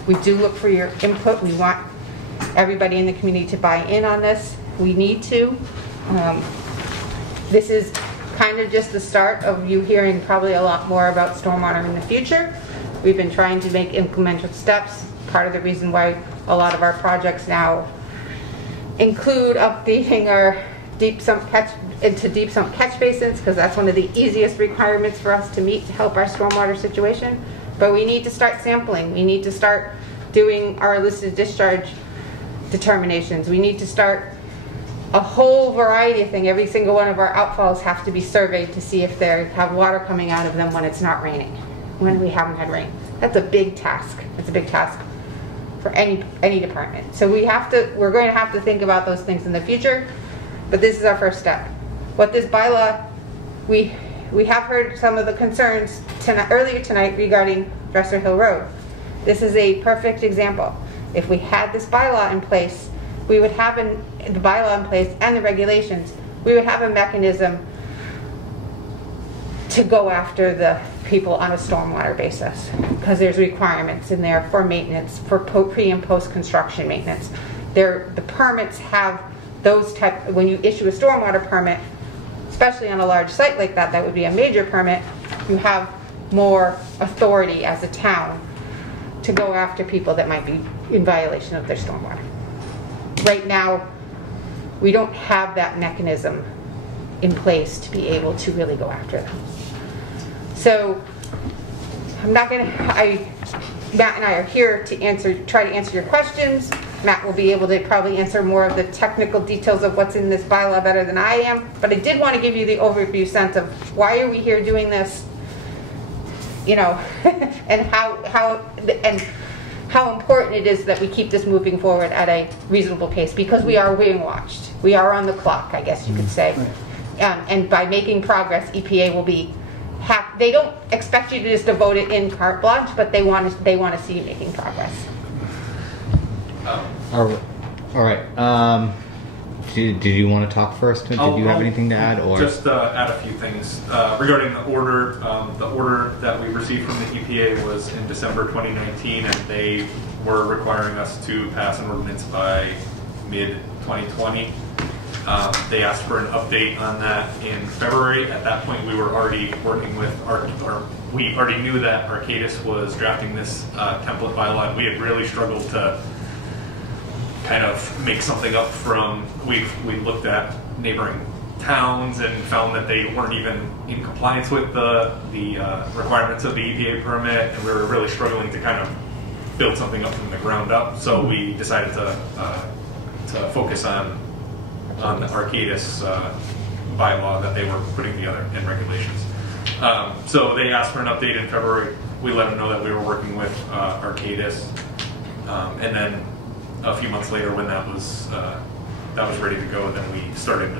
We do look for your input. We want everybody in the community to buy in on this. We need to. This is kind of just the start of you hearing probably a lot more about stormwater in the future. We've been trying to make incremental steps. Part of the reason why a lot of our projects now include updating our deep sump catch basins, because that's one of the easiest requirements for us to meet to help our stormwater situation. But we need to start sampling. We need to start doing our illicit discharge determinations. We need to start a whole variety of things. Every single one of our outfalls have to be surveyed to see if they have water coming out of them when it's not raining, when we haven't had rain. That's a big task. It's a big task for any department. So we're going to have to think about those things in the future, but this is our first step. What this bylaw, we have heard some of the concerns earlier tonight regarding Dresser Hill Road. This is a perfect example. If we had this bylaw in place, we would have the bylaw in place and the regulations, we would have a mechanism to go after the people on a stormwater basis, because there's requirements in there for maintenance, for pre and post construction maintenance. The permits have those type. When you issue a stormwater permit, especially on a large site like that, that would be a major permit, you have more authority as a town to go after people that might be in violation of their stormwater. Right now, we don't have that mechanism in place to be able to really go after them. So Matt and I are here to try to answer your questions. Matt will be able to probably answer more of the technical details of what's in this bylaw better than I am. But I did want to give you the overview sense of why are we here doing this, you know, and how important it is that we keep this moving forward at a reasonable pace, because we are being watched. We are on the clock, I guess you could say. And by making progress, EPA will be happy. They don't expect you to just devote it in carte blanche, but they want to see you making progress. All right. Did you want to talk first? Did you have anything to add, or just add a few things regarding the order? The order that we received from the EPA was in December 2019, and they were requiring us to pass an ordinance by mid-2020. They asked for an update on that in February. At that point, we were already working with we already knew that Arcadis was drafting this template bylaw. We had really struggled to kind of make something up from, we looked at neighboring towns and found that they weren't even in compliance with the requirements of the EPA permit, and we were really struggling to kind of build something up from the ground up. So we decided to focus on the Arcadis bylaw that they were putting together and regulations. So they asked for an update in February. We let them know that we were working with Arcadis, and then a few months later, when that was ready to go, then we started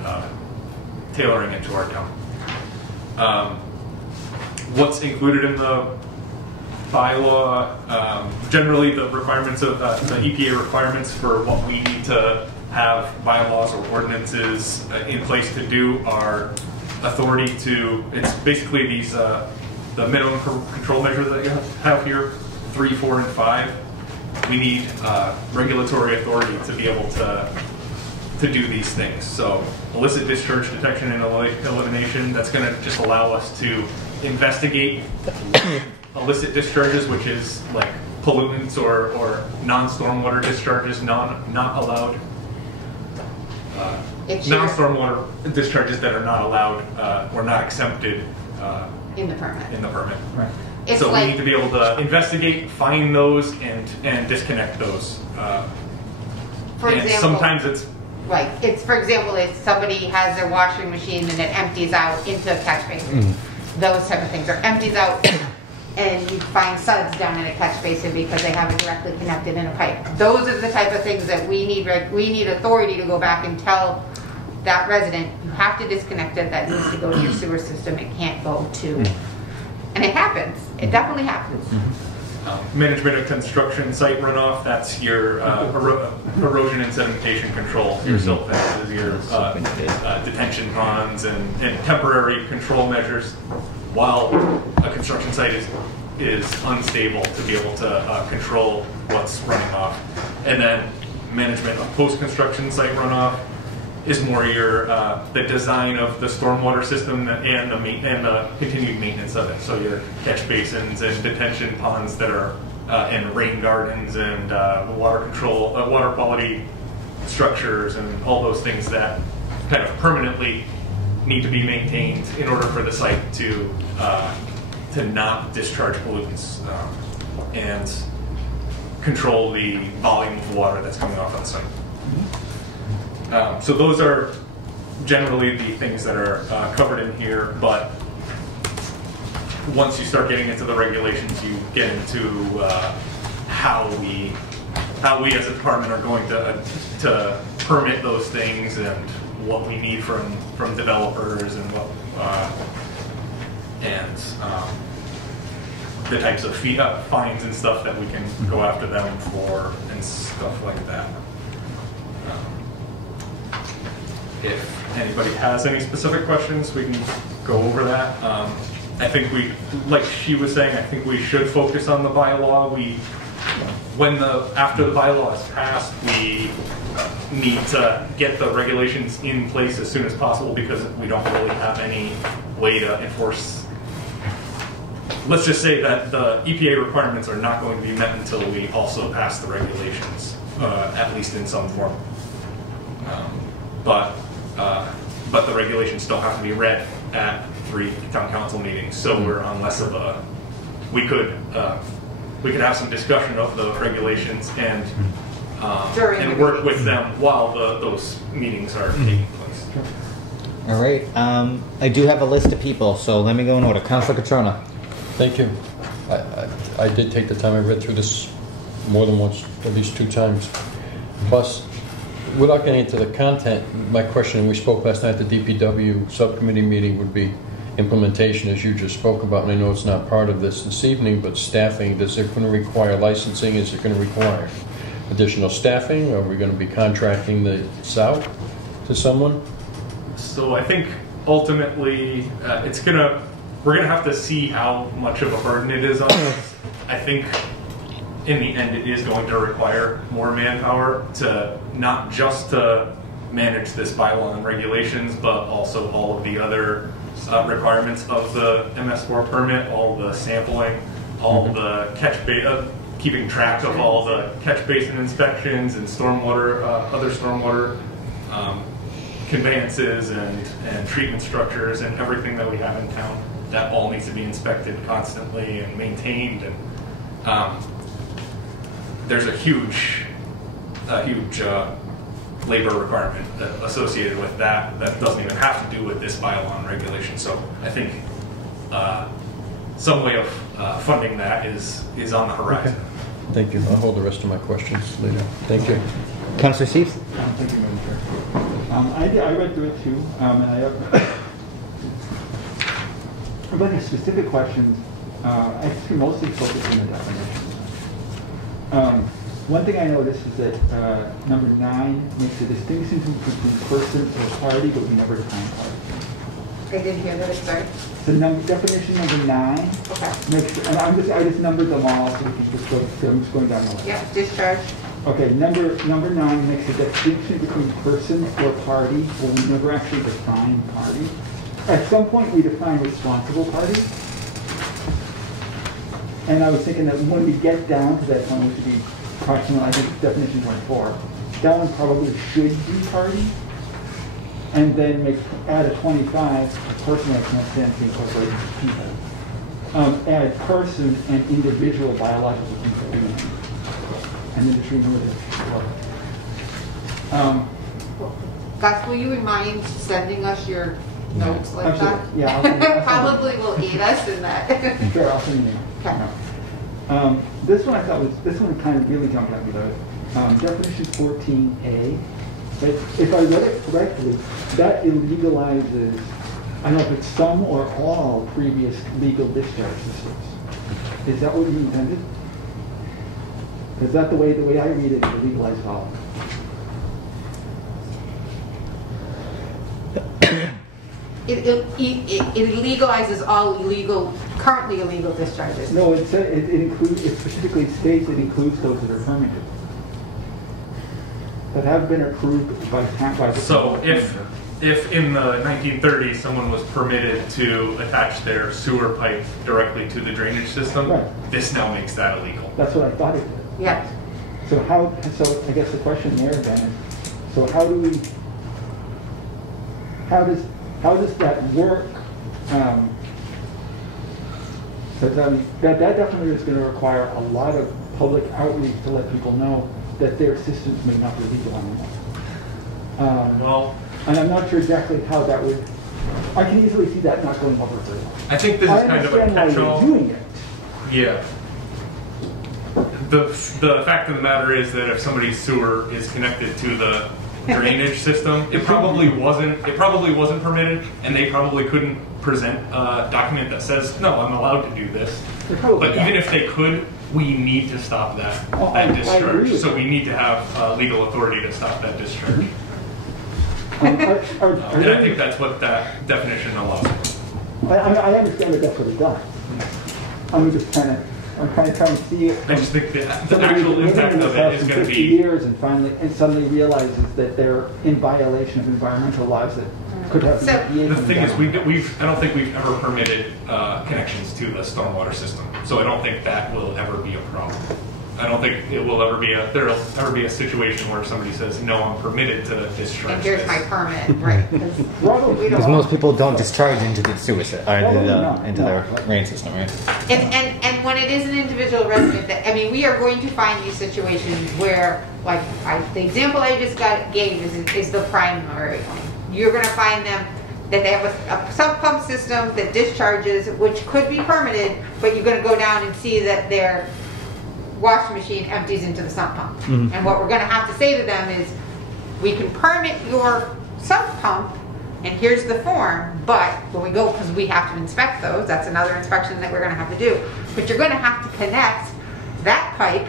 tailoring it to our town. What's included in the bylaw? Generally, the requirements of the EPA requirements for what we need to have bylaws or ordinances in place to do are authority to. It's basically these the minimum control measures that you have here, 3, 4, and 5. We need regulatory authority to be able to do these things. So illicit discharge detection and elimination, that's going to just allow us to investigate illicit discharges, which is like pollutants or non-stormwater discharges not allowed. Non-stormwater discharges that are not allowed or not accepted in the permit. Right. It's So like, we need to be able to investigate, find those, and disconnect those. for and example, sometimes it's right. It's, for example, if somebody has their washing machine and it empties out into a catch basin, those type of things, or empties out and you find suds down in a catch basin because they have it directly connected in a pipe. Those are the type of things that we need authority to go back and tell that resident, you have to disconnect it, that needs to go to your sewer system, it can't go to, and it happens, it definitely happens. management of construction site runoff. That's your erosion and sedimentation control, your silt fences, your detention ponds, and temporary control measures while a construction site is unstable to be able to control what's running off. And then management of post-construction site runoff is more your the design of the stormwater system and the continued maintenance of it. So your catch basins and detention ponds that are and rain gardens and water control, water quality structures, and all those things that kind of permanently need to be maintained in order for the site to not discharge pollutants and control the volume of water that's coming off on site. So those are generally the things that are covered in here, but once you start getting into the regulations, you get into how we as a department are going to permit those things and what we need from developers and what the types of fines and stuff that we can go after them for and stuff like that. If anybody has any specific questions, we can go over that. I think like she was saying, I think we should focus on the bylaw. After the bylaw is passed, we need to get the regulations in place as soon as possible because we don't really have any way to enforce. Let's just say that the EPA requirements are not going to be met until we also pass the regulations, at least in some form. But the regulations still have to be read at 3 town council meetings, so we're on less of a. We could have some discussion of the regulations and work with them while those meetings are taking place. All right. I do have a list of people, so let me go in order. Councilor Catrona. Thank you. I did take the time. I read through this more than once, at least 2 times. Plus, without getting into the content, my question, we spoke last night at the DPW subcommittee meeting, would be implementation, as you just spoke about, and I know it's not part of this evening, but staffing. Is it going to require licensing? Is it going to require additional staffing? Are we going to be contracting this out to someone? So I think ultimately we're going to have to see how much of a burden it is on us. I think in the end, it is going to require more manpower to not just to manage this bylaw and regulations, but also all of the other requirements of the MS4 permit, all the sampling, all the keeping track of all the catch basin inspections and stormwater, other stormwater conveyances and treatment structures and everything that we have in town. That all needs to be inspected constantly and maintained. And there's a huge labor requirement associated with that doesn't even have to do with this bylaw and regulation. So I think some way of funding that is on the horizon. Okay. Thank you. I'll hold the rest of my questions later. Thank you. Councilor Steves? Thank you, Madam Chair. I read through it too, and I have a specific questions. I think mostly focus on the definitions. One thing I noticed is that number 9 makes a distinction between person or party, but we never define party. I didn't hear that, sorry. The definition number 9 makes, and I just numbered them all so we can just go. So I'm just going down the list. Yeah, discharge. Okay, number 9 makes a distinction between person or party, but we never actually define party. At some point, we define responsible party. And I was thinking that when we get down to that point, which would be approximately, I think, definition 24, that one probably should be party. And then add a 25, personally I can't stand to incorporate people. Add person and individual biological things. And then just remove it. Gus, will you mind sending us your notes like Absolutely. that? Yeah, Probably will aid us in that. Sure, I'll send you an email. Okay. This one I thought was, this one kind of really jumped at me though. Definition 14A. But if I read it correctly, that illegalizes, I don't know if it's some or all previous legal discharge systems. Is that what you intended? Is that the way I read it, it legalizes all? It legalizes all currently illegal discharges. No, it specifically states it includes those that are permitted. That have been approved by the So if in the 1930s someone was permitted to attach their sewer pipe directly to the drainage system, right. This now makes that illegal. That's what I thought it did. Yeah. So I guess the question there then is, so how does that work? That definitely is going to require a lot of public outreach to let people know that their systems may not be legal anymore. And I'm not sure exactly how that would. I can easily see that not going over very well. I think this is kind of a catch-all. Doing it. Yeah. The fact of the matter is that if somebody's sewer is connected to the drainage system, it probably wasn't permitted, and they probably couldn't present a document that says, no, I'm allowed to do this. But even if they could, we need to stop that discharge. So we need to have legal authority to stop that discharge. And I think that's what that definition allows. I understand that that's what it does. I'm kind of trying to see it. I just think the actual impact of it is going to be years and suddenly realizes that they're in violation of environmental laws that could have. The thing is, I don't think we've ever permitted connections to the stormwater system, so I don't think that will ever be a problem. I don't think there'll ever be a situation where somebody says, no, I'm permitted to discharge. And here's my permit, right? Because most people don't discharge into the sewer into their drain system, right? And when it is an individual resident, we are going to find these situations where, like the example I just gave is the primary one. You're going to find them that they have a sump pump system that discharges, which could be permitted, but you're going to go down and see that their washing machine empties into the sump pump. Mm-hmm. And what we're going to have to say to them is, we can permit your sump pump, and here's the form, but when we go, because we have to inspect those, that's another inspection that we're going to have to do, but you're going to have to connect that pipe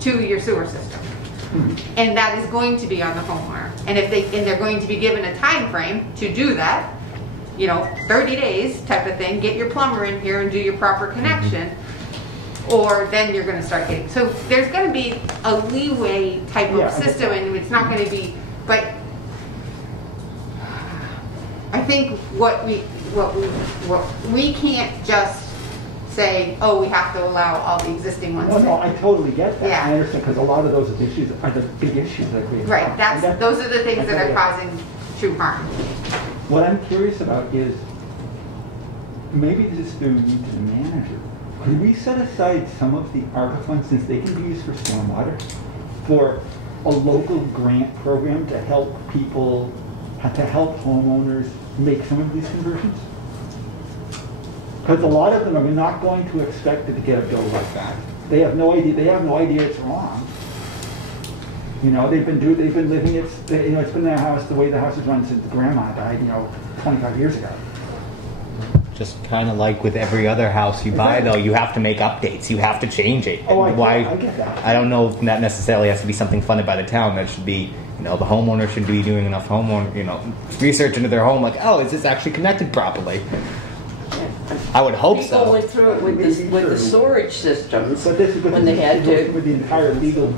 to your sewer system. Mm-hmm. And that is going to be on the homeowner. And they're going to be given a time frame to do that, 30 days type of thing, get your plumber in here and do your proper connection. Mm-hmm. Or then you're going to start getting. So there's going to be a leeway type of system, and it's not going to be. But I think what we can't just say, oh, we have to allow all the existing ones. No, I totally get that. Yeah. I understand, because a lot of those issues are the big issues that we have. Right. Those are the things that are causing true harm. What I'm curious about is, maybe this is through you to the manager. Could we set aside some of the ARPA funds, since they can be used for stormwater, for a local grant program to help people, to help homeowners make some of these conversions? Because a lot of them are not going to expect to get a bill like that. They have no idea. They have no idea it's wrong. They've been living it. It's been their house the way the house is run since grandma died. 25 years ago. Just kind of like with every other house you buy, though, you have to make updates. You have to change it. I get that. I don't know if that necessarily has to be something funded by the town. That should be, the homeowner should be doing enough research into their home. Like, oh, is this actually connected properly? I would hope so. People went through it with the storage systems when they had to. With the entire legal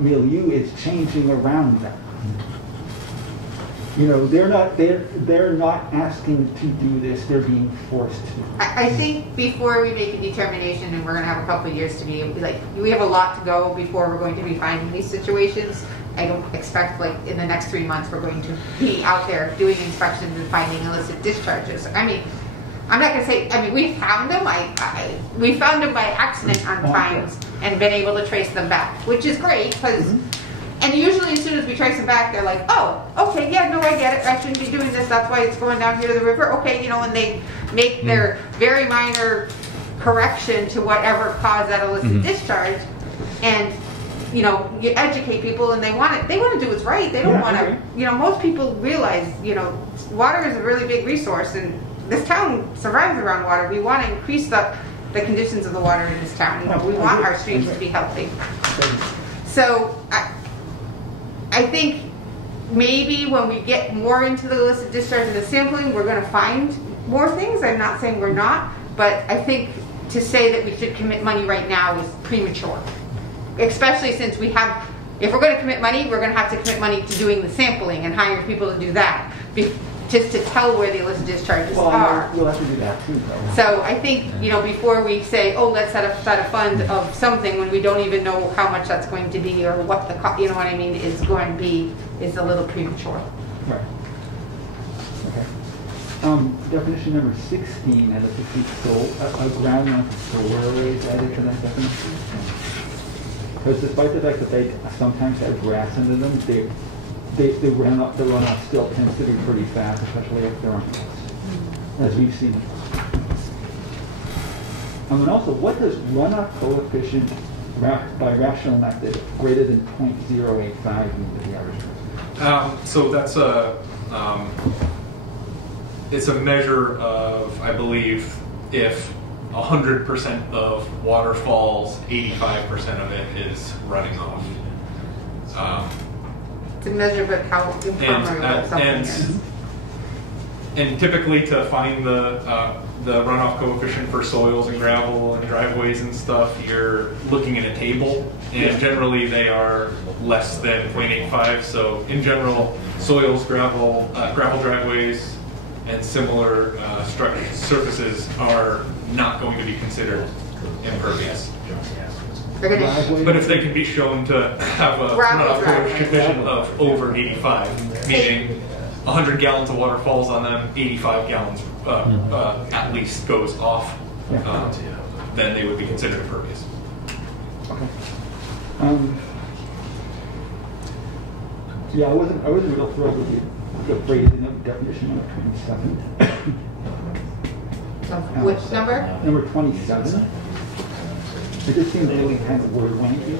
milieu is changing around them. You know, they're not asking to do this, they're being forced to. I think before we make a determination, and we're gonna have a couple of years to be, like, we have a lot to go before we're going to be finding these situations. I don't expect, like, in the next 3 months, we're going to be out there doing inspections and finding illicit discharges. I mean, I'm not gonna say, I mean, we found them, we found them by accident on times and been able to trace them back, which is great, because and usually as soon as we trace them back, they're like, oh, okay, yeah, no, I get it. I shouldn't be doing this. That's why it's going down here to the river. Okay, you know, and they make their very minor correction to whatever caused that illicit discharge. And, you know, you educate people and they want to do what's right. They don't want to, you know, most people realize, you know, water is a really big resource and this town survives around water. We want to increase the conditions of the water in this town. You know, we want our streams to be healthy. So, I think maybe when we get more into the illicit discharge and the sampling, we're going to find more things. I'm not saying we're not, but I think to say that we should commit money right now is premature. Especially since we have, if we're going to commit money, we're going to have to commit money to doing the sampling and hiring people to do that, just to tell where the illicit discharges are. We'll have to do that too, though. So I think, you know, before we say, oh, let's set a fund of something when we don't even know how much that's going to be or what the, you know what I mean, is going to be, is a little premature. Right. Okay. Definition number 16, I'd like to see a ground mounted solar arrays added to that definition. Because despite the fact that they sometimes have grass under them, the runoff still tends to be pretty fast, especially if they're on hills, as we've seen. And also, what does runoff coefficient by rational method greater than 0.085 mean to the average? So that's it's a measure of, I believe, if 100% of water falls, 85% of it is running off. To measure but how impermeable something is. And typically to find the runoff coefficient for soils and gravel and driveways and stuff, you're looking at a table, and generally they are less than 0.85. So in general, soils, gravel driveways, and similar surfaces are not going to be considered impervious. But if they can be shown to have a runoff coefficient of over 85, meaning 100 gallons of water falls on them, 85 gallons at least goes off, then they would be considered impervious. Okay. Yeah, I wasn't real thrilled with the phrasing of definition number 27. Which number? Number 27. It just seems really kind of word wanky.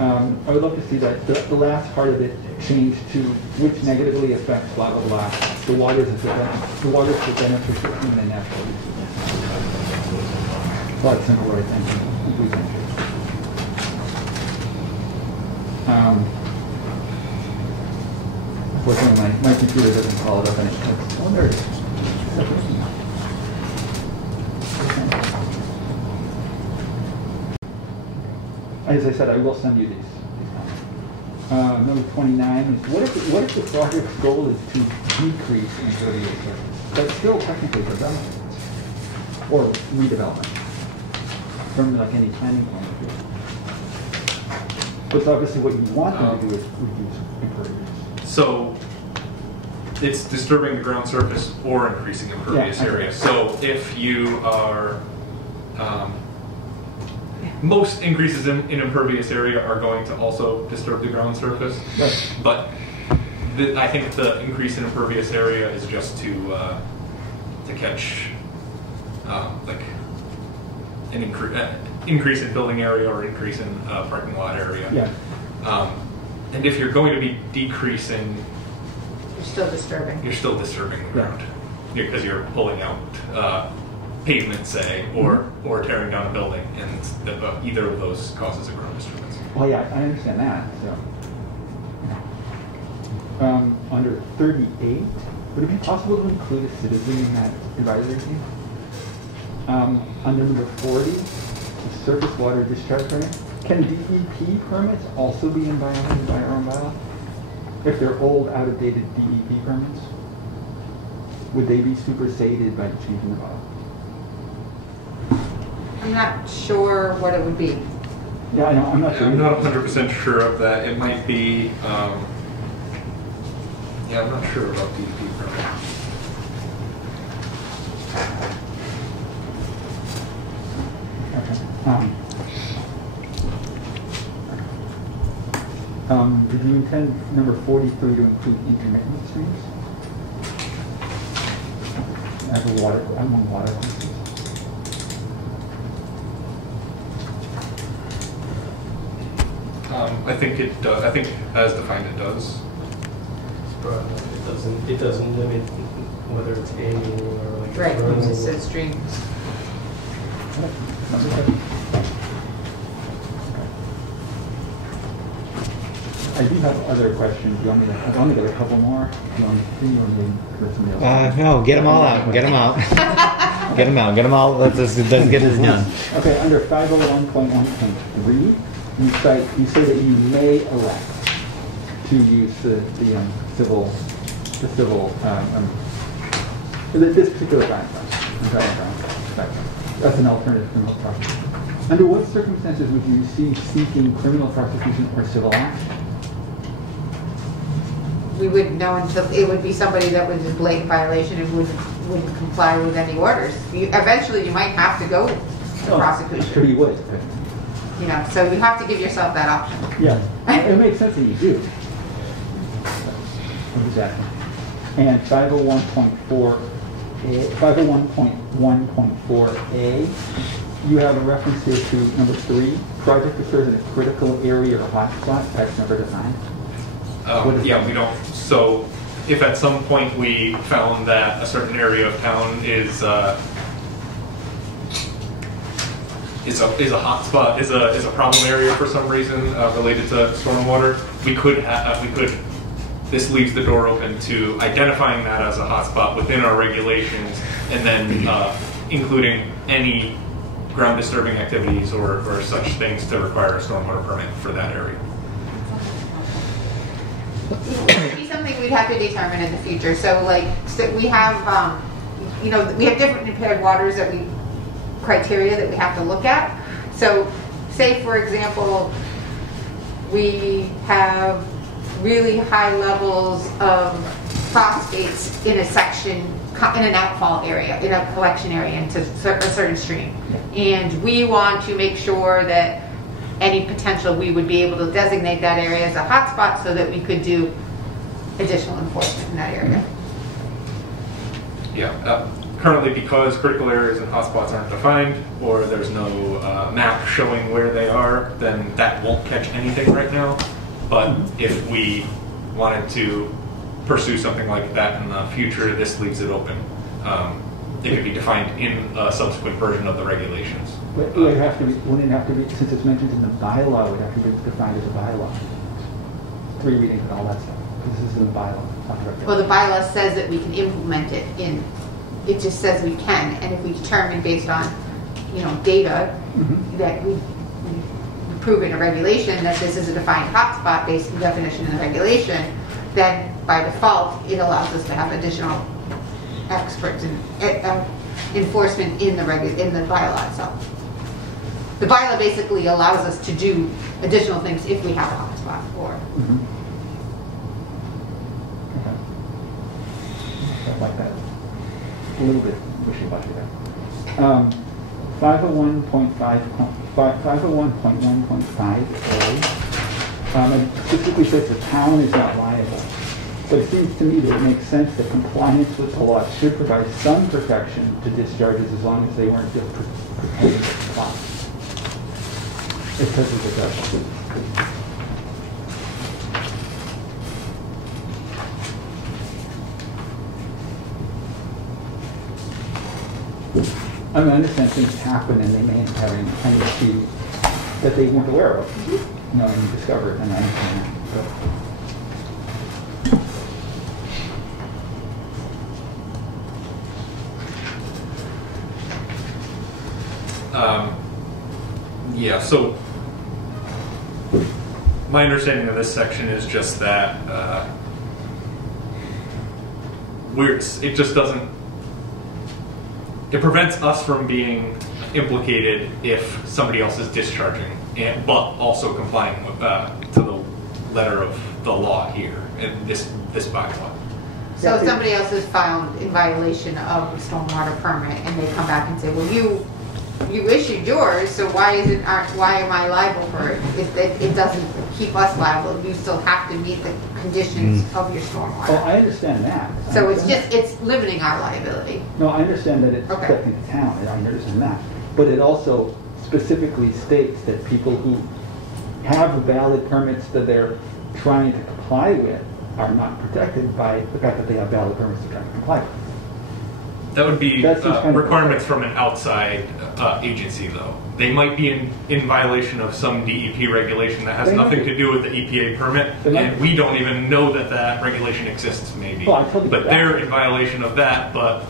I would love to see that the last part of it changed to which negatively affects blah blah blah. The waters is beneficial to human and natural resources. A lot simpler, I think. Unfortunately, my computer doesn't call it up, and it's oh, there it is. As I said, I will send you these comments. Number 29 is what if the project's goal is to decrease impervious surface? That's still technically development or redevelopment from like any planning point of view. But obviously, what you want them to do is reduce impervious. So it's disturbing the ground surface or increasing impervious area. So if you are most increases in impervious area are going to also disturb the ground surface, but I think the increase in impervious area is just to catch like an increase in building area or increase in parking lot area. Yeah. And if you're going to be decreasing, you're still disturbing. You're still disturbing the ground because you're pulling out pavement, say, or tearing down a building, and either of those causes a ground disturbance. Well, yeah, I understand that. So, under 38, would it be possible to include a citizen in that advisory team? Under number 40, the surface water discharge permit. Can DEP permits also be inviolated by our own bylaw? if they're old, out-of-dated DEP permits, would they be superseded by changing the bylaw? I'm not sure what it would be. Yeah, I know, I'm not sure. I'm not 100% sure of that. It might be, yeah, I'm not sure about DEP permits. Did you intend number 43 to include intermittent streams? As a water, among water courses? I think it does. I think as defined it does. But it doesn't limit whether it's annual or like. Right, perennial. it just says streams. I do have other questions. Do you want me to? I want to get a couple more. Do you want me to continue or maybe let somebody else? No, get them all out. Get them out. Get them out. Get them all. Let's get this done. Okay, under 501.1.3, you say that you may elect to use this particular background. That's an alternative criminal prosecution. Under what circumstances would you see seeking criminal prosecution or civil action? We wouldn't know until, it would be somebody that was a blatant violation and wouldn't comply with any orders. Eventually you might have to go to prosecution. I'm sure you would. You know, so you have to give yourself that option. Yeah, it makes sense that you do. Exactly. And 501.1.4a, you have a reference here to number 3. Project occurs in a critical area or hotspot. That's number defined. Yeah, we don't. So, if at some point we found that a certain area of town is a hotspot, is a problem area for some reason related to stormwater, we could. This leaves the door open to identifying that as a hotspot within our regulations, and then including any ground disturbing activities or such things to require a stormwater permit for that area. It would be something we'd have to determine in the future. So we have, we have different impaired waters criteria that we have to look at. So say, for example, we have really high levels of phosphates in a section, in an outfall area, in a collection area into a certain stream. And we want to make sure that any potential, we would be able to designate that area as a hotspot so that we could do additional enforcement in that area. Yeah, currently because critical areas and hotspots aren't defined, or there's no map showing where they are, then that won't catch anything right now. But if we wanted to pursue something like that in the future, this leaves it open. It could be defined in a subsequent version of the regulations. Wouldn't it have to be, since it's mentioned in the bylaw, it would have to be defined as a bylaw. 3 readings and all that stuff. This is in the bylaw. Well, the bylaw says that we can implement it it just says we can, and if we determine based on, data that we prove in a regulation that this is a defined hotspot based on the definition in the regulation, then by default it allows us to have additional experts and enforcement in the bylaw itself. The bylaw basically allows us to do additional things if we have a hotspot or. Like that. A little bit wishy-washy there. 501.1.5a it specifically says the town is not liable. But it seems to me that it makes sense that compliance with the law should provide some protection to discharges as long as they weren't just pretending to comply. It says it does. I understand things happen and they may end up having an issue that they weren't aware of. And you discover it, and I understand that. Yeah, so my understanding of this section is just that it just doesn't. It prevents us from being implicated if somebody else is discharging, but also complying with, to the letter of the law here in this bylaw. So if somebody else is found in violation of a stormwater permit and they come back and say, well, you issued yours, so why am I liable for it? It doesn't keep us liable. You still have to meet the conditions of your stormwater. Oh, I understand that. So it's limiting our liability. No, I understand that it's protecting the town, and I understand that. But it also specifically states that people who have valid permits that they're trying to comply with are not protected by the fact that they have valid permits to try to comply with. That would be requirements from an outside agency, though. They might be in violation of some DEP regulation that has nothing to do with the EPA permit, and we don't even know that that regulation exists, maybe. Well, but they're in violation of that, but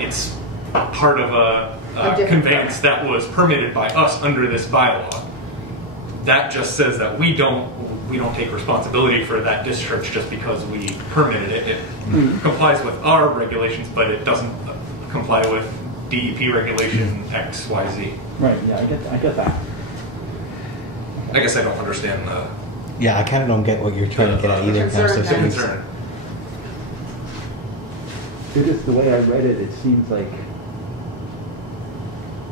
it's part of a conveyance that was permitted by us under this bylaw. That just says that we don't take responsibility for that discharge just because we permitted it. It complies with our regulations, but it doesn't comply with DEP regulation X, Y, Z. Right, yeah, I get that. I guess I don't understand the... Yeah, I kind of don't get what you're trying to get at either. Concern. It is the way I read it, it seems like,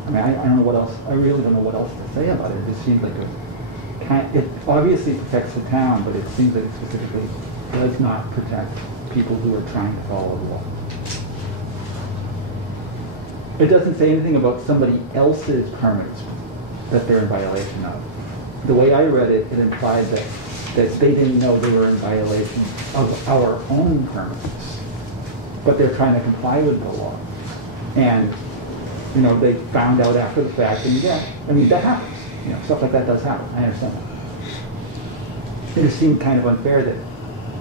I mean, I don't know what else, I really don't know what else to say about it. It just seems like it obviously protects the town, but it seems like it specifically does not protect people who are trying to follow the law. It doesn't say anything about somebody else's permits that they're in violation of. The way I read it, it implied that they didn't know they were in violation of our own permits, but they're trying to comply with the law. And, you know, they found out after the fact, and yeah, I mean, that happens. You know, stuff like that does happen. I understand that. It just seemed kind of unfair that,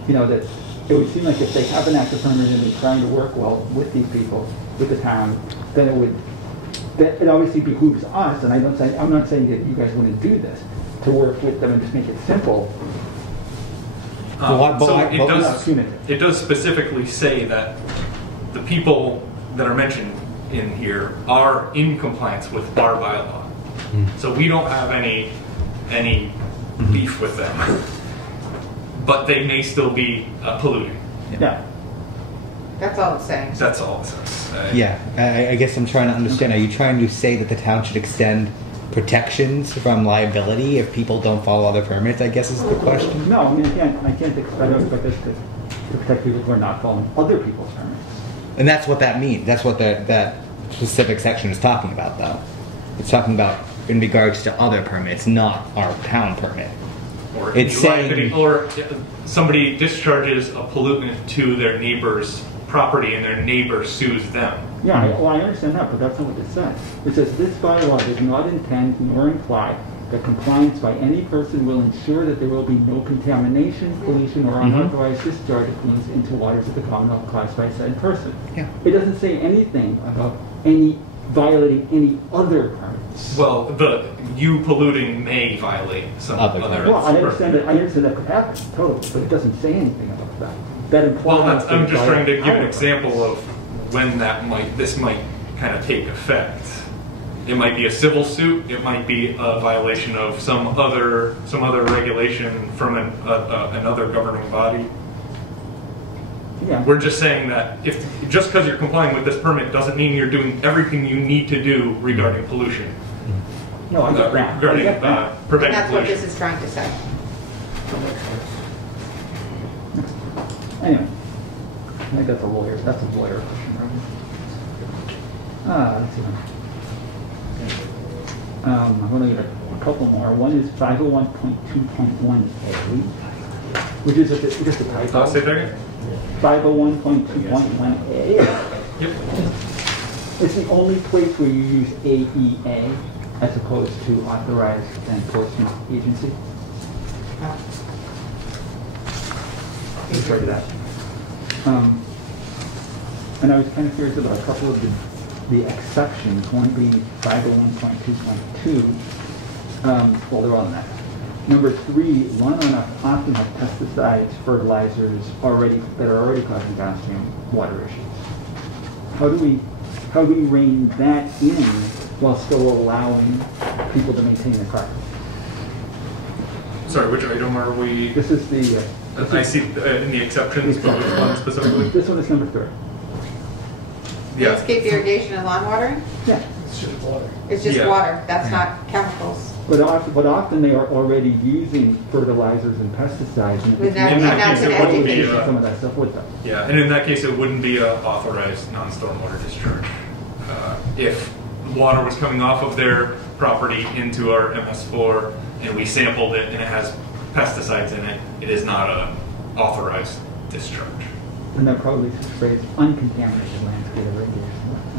you know, that it would seem like if they have an active permit and they're trying to work well with these people, with the town, then it obviously behooves us, and I'm not saying that you guys wouldn't do this, to work with them and just make it simple. It does specifically say that the people that are mentioned in here are in compliance with our bylaw. So we don't have any beef with them, but they may still be polluting. Yeah. That's all it's saying. That's all it says. Yeah, I guess I'm trying to understand. Are you trying to say that the town should extend protections from liability if people don't follow other permits, I guess is the question? No, I mean, I can't expect us to protect people who are not following other people's permits. And that's what that means. That's what that specific section is talking about, though. It's talking about in regards to other permits, not our town permit. Or it's saying, or somebody discharges a pollutant to their neighbor's property and their neighbor sues them. Yeah, I understand that, but that's not what it says. It says this bylaw does not intend nor imply that compliance by any person will ensure that there will be no contamination, pollution, or unauthorized discharge of pollutants into waters of the Commonwealth caused by said person. Yeah. It doesn't say anything about any violating any other permits. Well, you polluting may violate some other. Well, I understand that could happen, totally, but it doesn't say anything about that. That implies. Well, I'm just trying to give an example of when this might kind of take effect. It might be a civil suit. It might be a violation of some other regulation from another governing body. Yeah. We're just saying that just because you're complying with this permit doesn't mean you're doing everything you need to do regarding pollution. No, I get that. Regarding preventing pollution. And that's what this is trying to say. Anyway, I think that's a lawyer question, right? Let's see. I'm going to get a couple more. One is 501.2.1A, which is just a typo. Say that again? 501.2.1A. Yep. It's the only place where you use AEA as opposed to authorized enforcement agency. Refer to that. And I was kind of curious about a couple of the exceptions, one being 501.2.2. Well, they're all in that. Number 3, runoff often have pesticides, fertilizers that are already causing downstream water issues. How do we rein that in while still allowing people to maintain their property? Sorry, which item are we? This is the. I see in the exceptions, but which one specifically? This one is number 3. Yeah. Landscape irrigation and lawn watering? Yeah. It's just water. It's just Yeah. water, that's not chemicals. But often they are already using fertilizers and pesticides. And But that- In that that's case, an it wouldn't be, education. some of that stuff with them. Yeah, and in that case, it wouldn't be a authorized non-stormwater discharge. If water was coming off of their property into our MS4 and we sampled it and it has pesticides in it, it is not a authorized discharge. And that probably phrase uncontaminated landscape irrigation.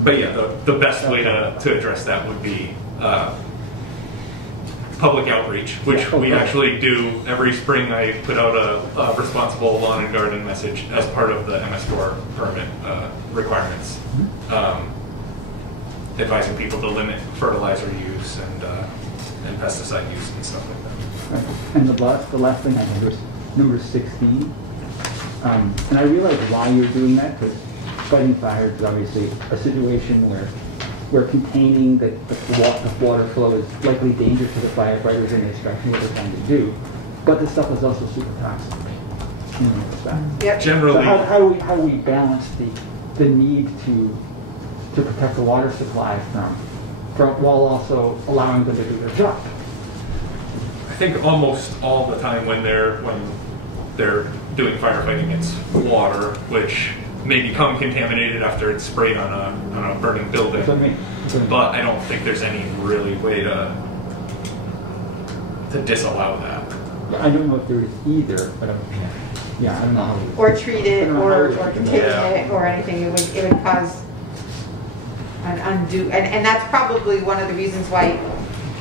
But yeah, the best way to address that would be public outreach, which we actually do every spring. I put out a responsible lawn and garden message as part of the MS4 permit requirements, advising people to limit fertilizer use and pesticide use and stuff like that. Right. And the last thing I have is number 16. And I realize why you're doing that, because fighting fires is obviously a situation where containing the water flow is likely dangerous to the firefighters and the instruction what they're trying to do. But this stuff is also super toxic. Yep. Generally, so how do we balance the need to protect the water supply from while also allowing them to do their job? I think almost all the time when they're doing firefighting, it's water, which may become contaminated after it's sprayed on a burning building. That's what I mean. But I don't think there's any really way to disallow that. Yeah, I don't know if there is either, but yeah, I don't know how we, Or treat it, or Yeah. contain it, or anything, it would cause an undue, and that's probably one of the reasons why,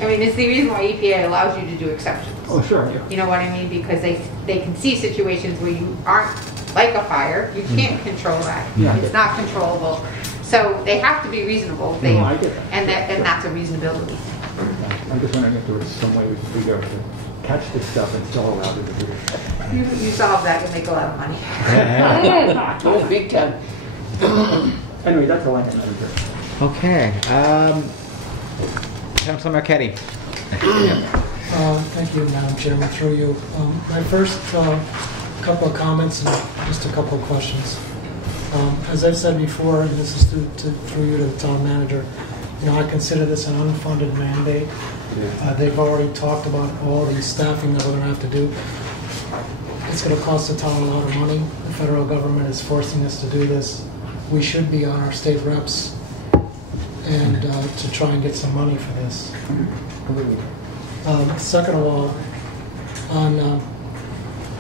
I mean, it's the reason why EPA allows you to do exceptions. Oh, sure. Yeah. You know what I mean? Because they can see situations where you aren't like a fire, you can't control that. Yeah. It's not controllable. So they have to be reasonable. No, I get that. And that's a reasonability. I'm just wondering if there was some way we could figure out to catch this stuff and still allow it to do it. You solve that, you'll make a lot of money. Oh, big time. Anyway, that's all I had. Madam Chair. Okay. Councilor Marquetti. Thank you, Madam Chairman, through you. My first couple of comments and just a couple of questions. As I've said before, and this is through you to the town manager, I consider this an unfunded mandate. They've already talked about all the staffing that we're going to have to do. It's going to cost the town a lot of money. The federal government is forcing us to do this. We should be on our state reps and to try and get some money for this. Second of all, on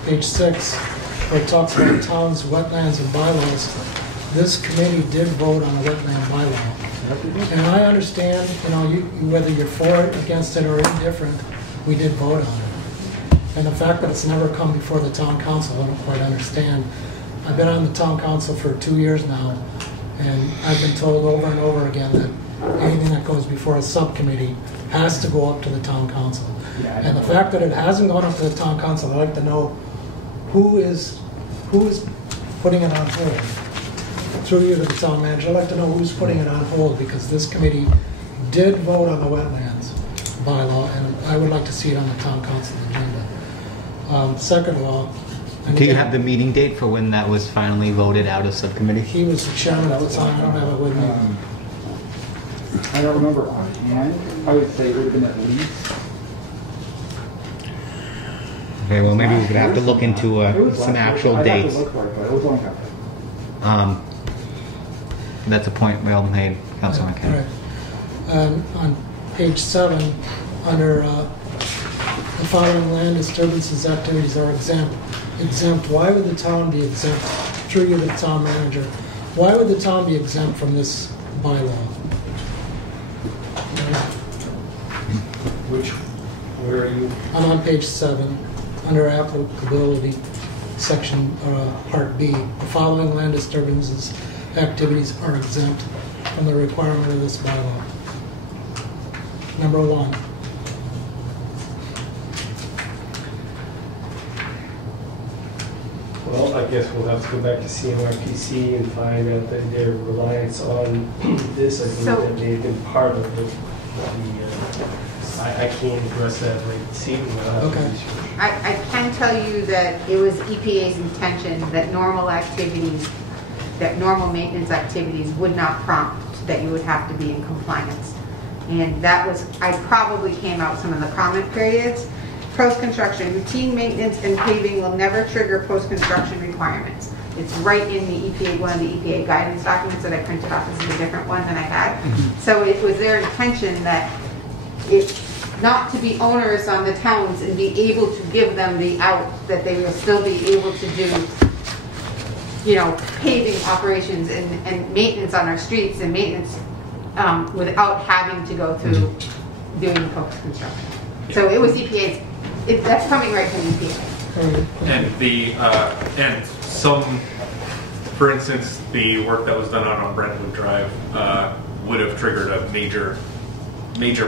page 6, where it talks about towns, wetlands, and bylaws, this committee did vote on a wetland bylaw. And I understand, whether you're for it, against it, or indifferent, we did vote on it. And the fact that it's never come before the town council, I don't quite understand. I've been on the town council for 2 years now, and I've been told over and over again that anything that goes before a subcommittee has to go up to the town council. And the fact that it hasn't gone up to the town council, I'd like to know who is putting it on hold. Through you to the town manager, I'd like to know who's putting it on hold, because this committee did vote on the wetlands bylaw, and I would like to see it on the town council agenda. Second of all, Do you have the meeting date for when that was finally voted out of subcommittee? he was the chairman at the time. I don't have it with me. I don't remember offhand. I would say it would have been at least. Okay, well, maybe we're gonna have to look into some actual dates. I'd have to look for it, but it was a long time. That's a point well made, Councilor McKenna. Right. On page 7, under the following land disturbances activities are exempt. Why would the town be exempt? Through you to the town manager. Why would the town be exempt from this bylaw? Where are you? I'm on page 7, under applicability, section part B. The following land disturbances activities are exempt from the requirement of this bylaw. Number 1. Well, I guess we'll have to go back to CMRPC and find out that their reliance on this, I believe that may have been part of the I can't address that right this evening. Okay. I can tell you that it was EPA's intention that normal maintenance activities would not prompt that you would have to be in compliance. And that was, I probably came out some of the comment periods. Post-construction, routine maintenance and paving will never trigger post-construction requirements. It's right in the EPA, one of the EPA guidance documents that I printed off. This is a different one than I had. So it was their intention that it's not to be onerous on the towns and be able to give them the out, that they will still be able to do, you know, paving operations and maintenance on our streets and maintenance without having to go through doing post-construction. So it was EPA's, that's coming right from EPA. And some, for instance, the work that was done on Brentwood Drive would have triggered a major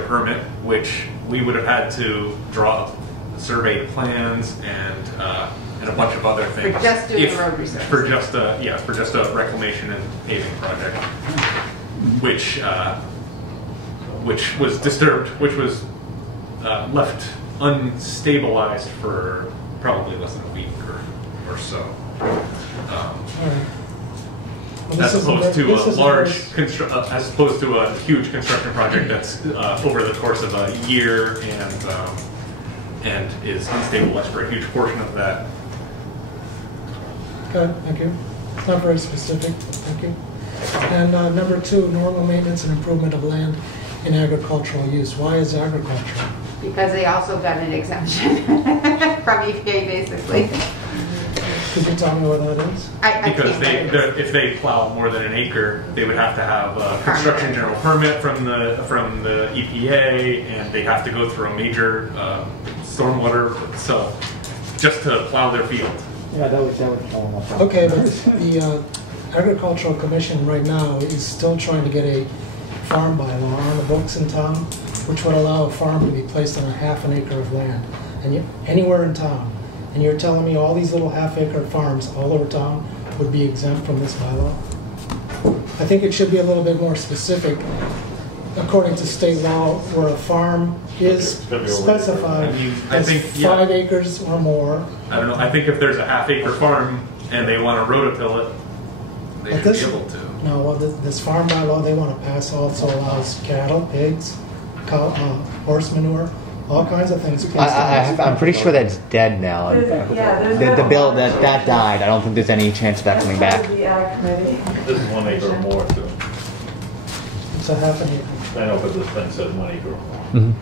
permit, which we would have had to draw up surveyed plans and a bunch of other things. For just doing road resurfacing. For just a reclamation and paving project, which was disturbed, which was left unstabilized for probably less than a week or so. As opposed to a huge construction project that's over the course of a year and is unstabilized for a huge portion of that. Okay, thank you. It's not very specific, but thank you. And number 2, normal maintenance and improvement of land in agricultural use. Why is agricultural? Because they also got an exemption from EPA, basically. Could you tell me what that is? Because if they plow more than an acre, they would have to have a construction general permit from the EPA, and they have to go through a major stormwater, so just to plow their field. Yeah, that would fall off. Okay, but the Agricultural Commission right now is still trying to get a farm bylaw on the books in town, which would allow a farm to be placed on a half an acre of land, and anywhere in town. And you're telling me all these little half-acre farms all over town would be exempt from this bylaw? I think it should be a little bit more specific, according to state law, where a farm is specified as 5 acres or more. I don't know. I think if there's a half-acre farm and they want to rototill it, they should be able to. No, well, this farm bylaw they want to pass also allows cattle, pigs, horse manure, all kinds of things. I'm pretty sure that's dead now. The bill that died. I don't think there's any chance of that coming back. This is 1 acre or more too. It's a half an acre. I know, but this thing says 1 acre or more. Mm-hmm.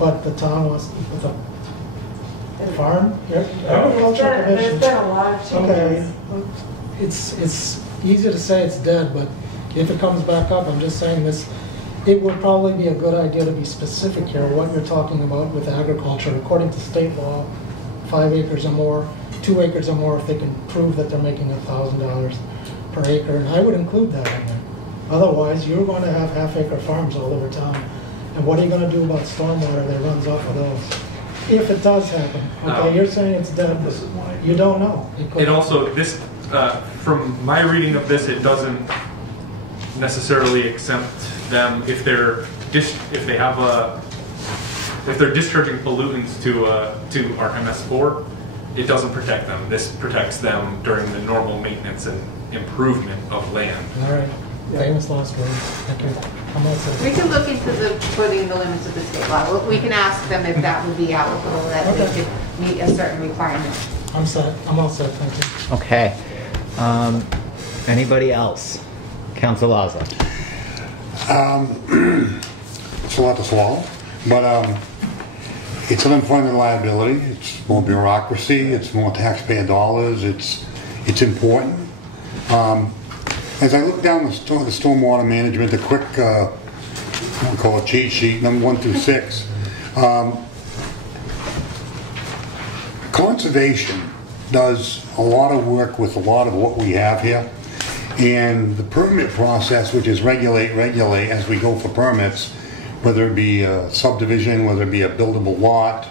But the town wants to put the farm. There's been a lot of changes. Okay, it's easy to say it's dead, but if it comes back up, I'm just saying this. It would probably be a good idea to be specific here, what you're talking about with agriculture. According to state law, 5 acres or more, 2 acres or more if they can prove that they're making $1,000 per acre, and I would include that in there. Otherwise, you're going to have half-acre farms all over town. And what are you going to do about stormwater that runs off of those? If it does happen, okay, you're saying it's dead, you don't know. It also, this, from my reading of this, it doesn't necessarily exempt them if they're discharging pollutants to our MS4. It doesn't protect them. This protects them during the normal maintenance and improvement of land. All right. Famous last words. Thank you. We can look into putting the limits of the state law. We can ask them if that would be applicable, that they could meet a certain requirement. I'm set. I'm all set. Thank you. Okay. Anybody else? Council Laza. It's a lot to swallow, but it's an unfunded liability. It's more bureaucracy. It's more taxpayer dollars. It's important. As I look down the stormwater management, the quick, we'll call it cheat sheet, number 1 through 6. Conservation does a lot of work with a lot of what we have here. And the permit process, which is regulate as we go for permits, whether it be a subdivision, whether it be a buildable lot,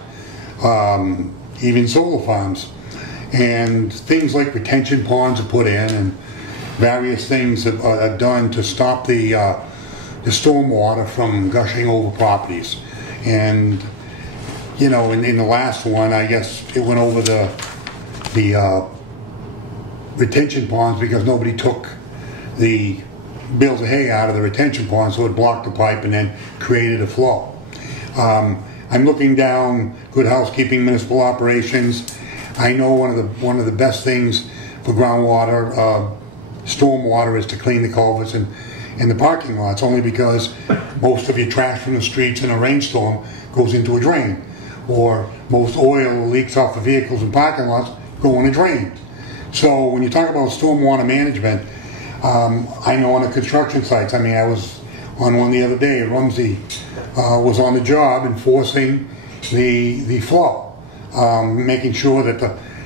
even solar farms, and things like retention ponds are put in, and various things are done to stop the stormwater from gushing over properties. And you know, in the last one, I guess it went over the retention ponds because nobody took the bales of hay out of the retention pond, so it blocked the pipe and then created a flow. I'm looking down Good Housekeeping Municipal Operations. I know one of the best things for groundwater, stormwater, is to clean the culverts and the parking lots, only because most of your trash from the streets in a rainstorm goes into a drain, or most oil leaks off the vehicles and parking lots go in a drain. So when you talk about stormwater management, I know on the construction sites, I mean, I was on one the other day, Rumsey was on the job enforcing the flow, making sure that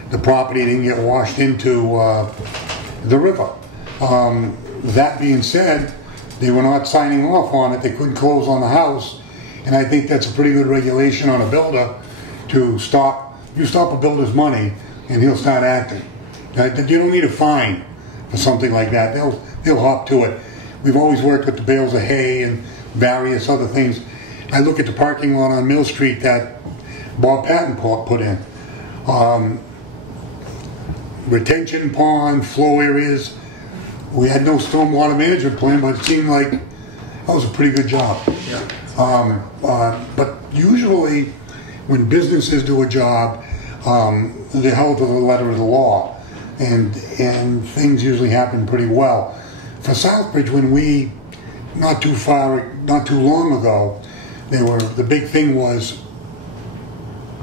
the property didn't get washed into the river. That being said, they were not signing off on it. They couldn't close on the house, and I think that's a pretty good regulation on a builder to stop. You stop a builder's money, and he'll start acting. You don't need a fine for something like that. They'll hop to it. We've always worked with the bales of hay and various other things. I look at the parking lot on Mill Street that Bob Patton put in. Retention pond, flow areas. We had no stormwater management plan, but it seemed like that was a pretty good job. Yeah. But usually when businesses do a job, they're held to the letter of the law, and things usually happen pretty well. For Southbridge, when we, not too long ago, the big thing was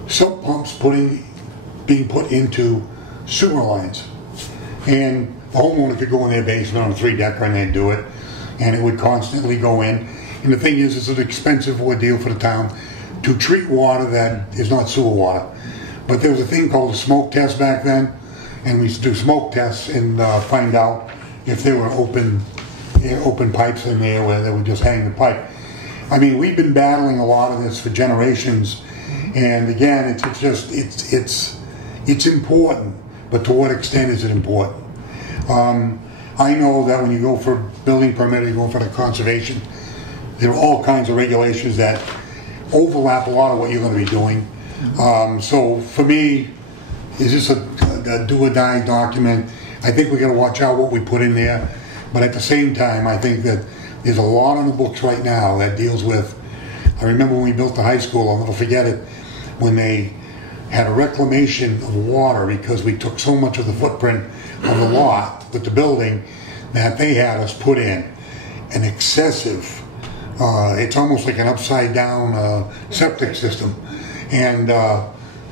sump pumps being put into sewer lines, and the homeowner could go in their basement on a 3-decker and they'd do it, and it would constantly go in. And the thing is, it's an expensive ordeal for the town to treat water that is not sewer water. But there was a thing called a smoke test back then, and we used to do smoke tests and find out if there were open pipes in there where they would just hang the pipe. I mean, we've been battling a lot of this for generations, and again, it's important, but to what extent is it important? I know that when you go for a building permit or you go for the conservation, there are all kinds of regulations that overlap a lot of what you're going to be doing. So for me, is this a do or die document? I think we got to watch out what we put in there, but at the same time, I think that there's a lot on the books right now that deals with. I remember when we built the high school, I'll never forget it, when they had a reclamation of water because we took so much of the footprint of the lot with the building that they had us put in an excessive, it's almost like an upside down septic system, and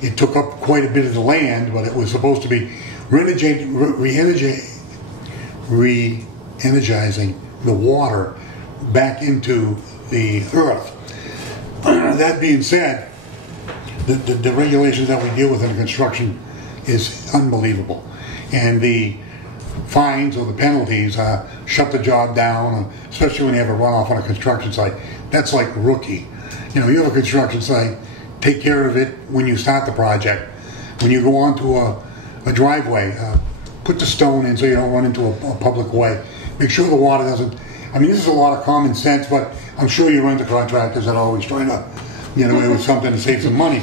it took up quite a bit of the land, but it was supposed to be re-energizing the water back into the earth. That being said, the regulations that we deal with in construction is unbelievable, and the fines or the penalties shut the job down, especially when you have a runoff on a construction site. That's like rookie. You know, you have a construction site, take care of it when you start the project. When you go onto a driveway, put the stone in so you don't run into a public way. Make sure the water doesn't. I mean, this is a lot of common sense, but I'm sure you run into contractors that are always trying to get away with something to save some money.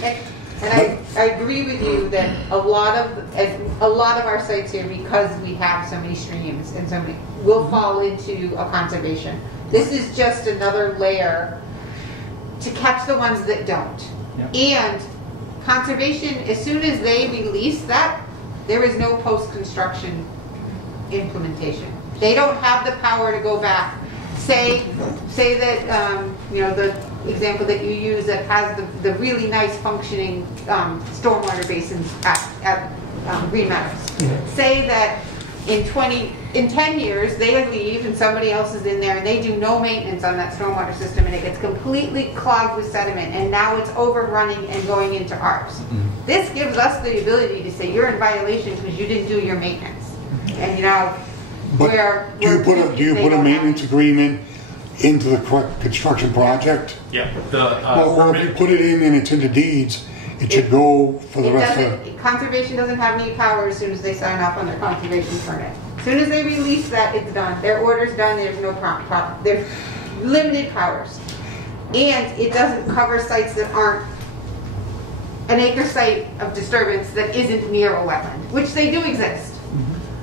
And I agree with you that a lot of our sites here, because we have so many streams and so many, will fall into a conservation. This is just another layer to catch the ones that don't. Yep. And conservation, as soon as they release that, there is no post-construction implementation. They don't have the power to go back. Say that you know, the example that you use that has the really nice functioning stormwater basins at Green Meadows. Yeah. Say that in 10 years they leave and somebody else is in there and they do no maintenance on that stormwater system and it gets completely clogged with sediment and now it's overrunning and going into ours. Mm-hmm. This gives us the ability to say you're in violation because you didn't do your maintenance. And you know, but do you put a maintenance agreement into the construction project? Yeah. Well, if you put it in and it's in the deeds, It should go for the rest of... Conservation doesn't have any power as soon as they sign off on their conservation permit. As soon as they release that, it's done. Their order's done, there's no problem. There's limited powers. And it doesn't cover sites that aren't an acre site of disturbance that isn't near a wetland, which they do exist.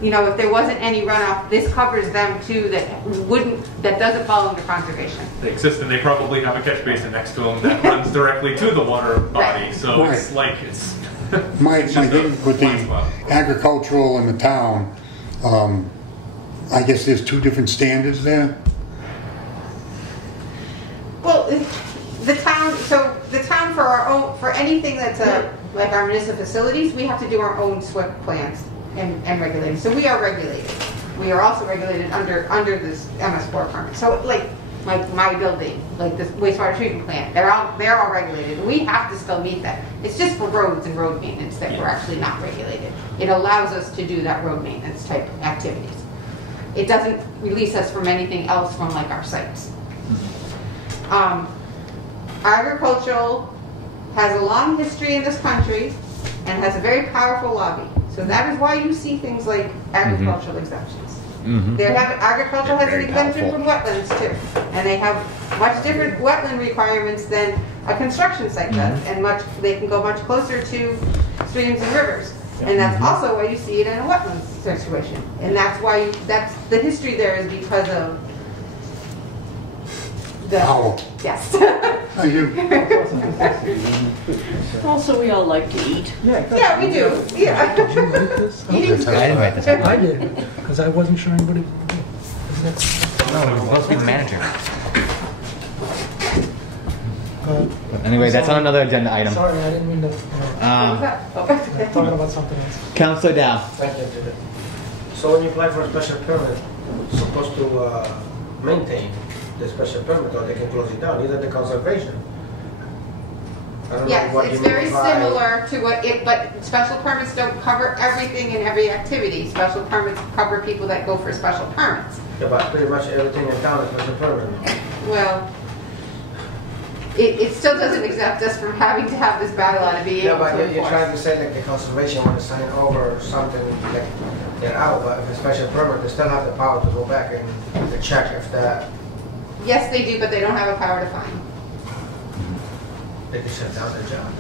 You know, if there wasn't any runoff, this covers them too that doesn't fall under conservation. They exist, and they probably have a catch basin next to them that runs directly to the water body, Right. so Right. it's like it's... My it's just thing a with blind the spot. agricultural and the town, I guess there's two different standards there. Well, the town for our own, for anything that's like our municipal facilities, we have to do our own SWIP plans and regulating. So we are regulated. We are also regulated under this MS4 permit. So like my building, like this wastewater treatment plant, they're all regulated. We have to still meet that. It's just for roads and road maintenance that we're actually not regulated. It allows us to do that road maintenance type activities. It doesn't release us from anything else from like our sites. Agricultural has a long history in this country and has a very powerful lobby. So that is why you see things like agricultural exemptions. Agricultural has an exemption from wetlands too. And they have much different wetland requirements than a construction site does. And they can go much closer to streams and rivers. And that's also why you see it in a wetlands situation. And that's why, the history there is because of the... Owl. Yes. Thank you. Also, we all like to eat. Yeah, we do. Yeah. Did you write this? Eating's good. I didn't write this. I did, because I wasn't sure anybody would do it. No, you're supposed to be the manager. But Anyway, that's on another agenda item. sorry, I didn't mean to. I'm talking about something else. Councilor Dow. Thank you. So when you apply for a special permit, you're supposed to maintain the special permit, or they can close it down, either the conservation. I don't know Yes, what it's you mean very by- similar to but special permits don't cover everything in every activity. Special permits cover people that go for special permits. Yeah, but pretty much everything in town is special permit. Well, it still doesn't exempt us from having to have this bylaw to be Yeah, able but to you're enforce. trying to say that the conservation want to sign over something, like, they're out, but if a special permit, they still have the power to go back and to check if that, Yes, they do, but they don't have a power to fine. they can shut down their job.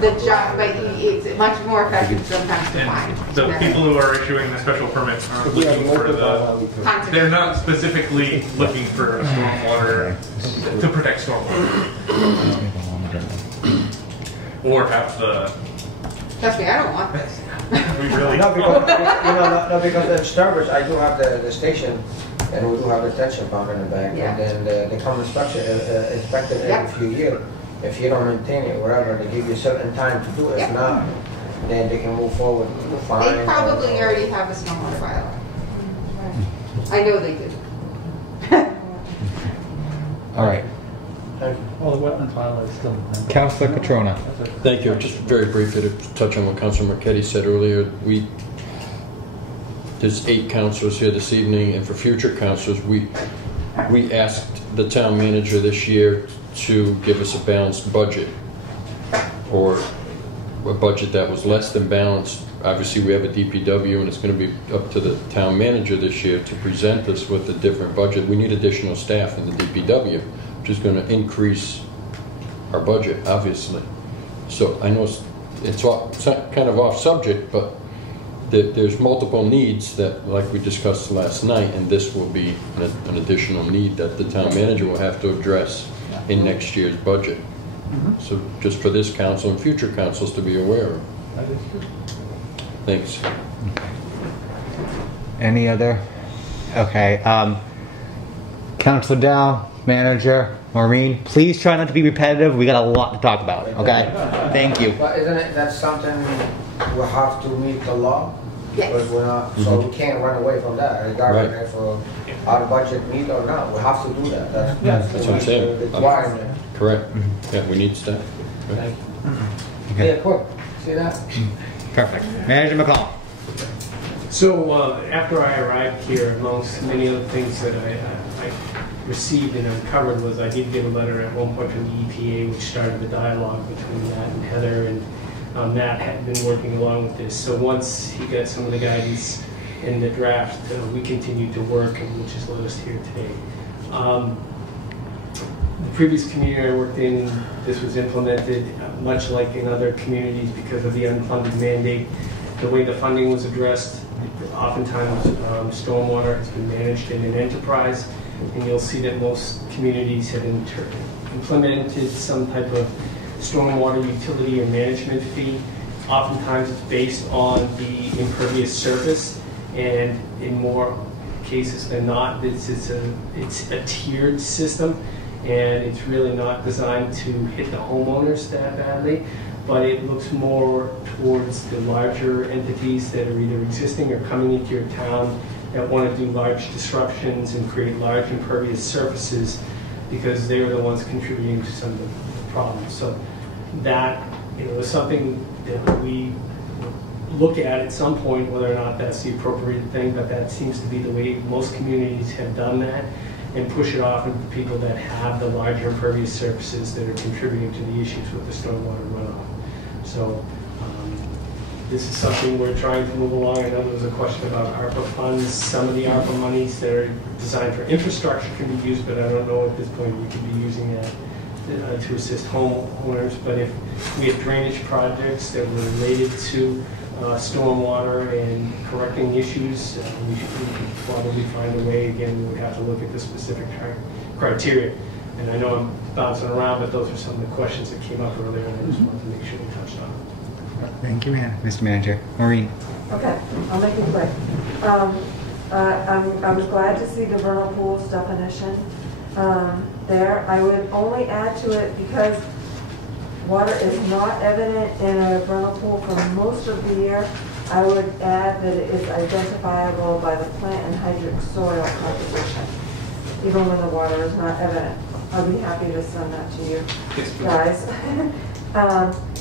The job, but it's much more effective sometimes to fine. And the people who are issuing the special permits aren't looking for they're not specifically looking for a stormwater, to protect stormwater. Or have the, Trust me, I don't want this. we really. No, because, because the Sturbridge, I do have the station, and we do have the detention pond in the back, Yeah. and then they come inspect it every few years. If you don't maintain it, whatever, they give you a certain time to do it. If not, then they can move forward. Fine. They probably already have a stormwater bylaw. I know they do. All right. Well, the wetland bylaw is still. Councilor Catrona. Thank you. Just very briefly to touch on what Councilor Marquetti said earlier, there's 8 councilors here this evening, and for future councilors, we asked the town manager this year to give us a balanced budget, or a budget that was less than balanced. Obviously, we have a DPW, and it's going to be up to the town manager this year to present us with a different budget. We need additional staff in the DPW, which is going to increase our budget, obviously. So I know it's kind of off subject, but there's multiple needs that, like we discussed last night, and this will be an additional need that the town manager will have to address in next year's budget. So just for this council and future councils to be aware of. That is true. Thanks. Any other? Okay. Councilor Dow, manager, Maureen, please try not to be repetitive. We got a lot to talk about. Okay. Thank you. But isn't it that something we have to meet the law? Yes. Because we're not, so we can't run away from that, regardless if our budget meet or not. We have to do that. That's what I'm saying. the requirement. Correct. Yeah, we need staff. Right. Okay. Yeah, quick. See that? Perfect. Manager McCall. So after I arrived here, amongst many other things that I received and uncovered was I did get a letter at one point from the EPA, which started the dialogue between Matt and Heather, and Matt had been working along with this. So once he got some of the guidance in the draft, we continued to work, and which has led us here today. The previous community I worked in, this was implemented much like in other communities because of the unfunded mandate. The way the funding was addressed, oftentimes stormwater has been managed in an enterprise, and you'll see that most communities have implemented some type of stormwater utility or management fee. Oftentimes it's based on the impervious surface, and in more cases than not, it's a tiered system, and it's really not designed to hit the homeowners that badly, but it looks more towards the larger entities that are either existing or coming into your town that want to do large disruptions and create large impervious surfaces because they are the ones contributing to some of the problems. So that is something that we look at some point, whether or not that's the appropriate thing, but that seems to be the way most communities have done that, and push it off into the people that have the larger impervious surfaces that are contributing to the issues with the stormwater runoff. So this is something we're trying to move along. I know there was a question about ARPA funds. Some of the ARPA monies that are designed for infrastructure can be used, but I don't know at this point we could be using that to assist homeowners. But if we have drainage projects that were related to stormwater and correcting issues, we could probably find a way. Again, we would have to look at the specific criteria. And I know I'm bouncing around, but those are some of the questions that came up earlier, and I just wanted to make sure we touched on it. Thank you, Mr. Manager. Maureen. Okay, I'll make it quick. I was glad to see the vernal pools definition there. I would only add to it because water is not evident in a vernal pool for most of the year. I would add that it is identifiable by the plant and hydric soil composition, even when the water is not evident. I'll be happy to send that to you guys.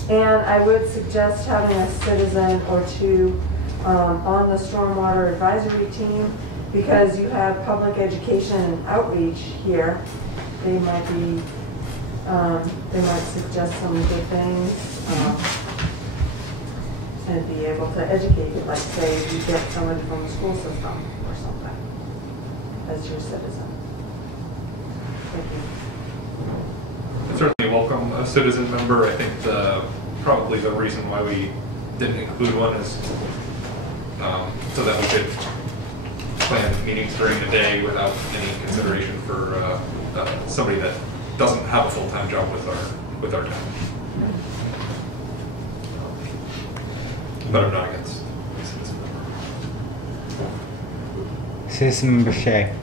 And I would suggest having a citizen or two on the stormwater advisory team, because you have public education and outreach here. They might be, they might suggest some good things and be able to educate you, like say you get somebody from the school system or something as your citizen. Thank you. Certainly welcome a citizen member. I think probably the reason why we didn't include one is so that we could plan meetings during the day without any consideration for somebody that doesn't have a full-time job with our town. But I'm not against citizen member. Citizen Member Shea.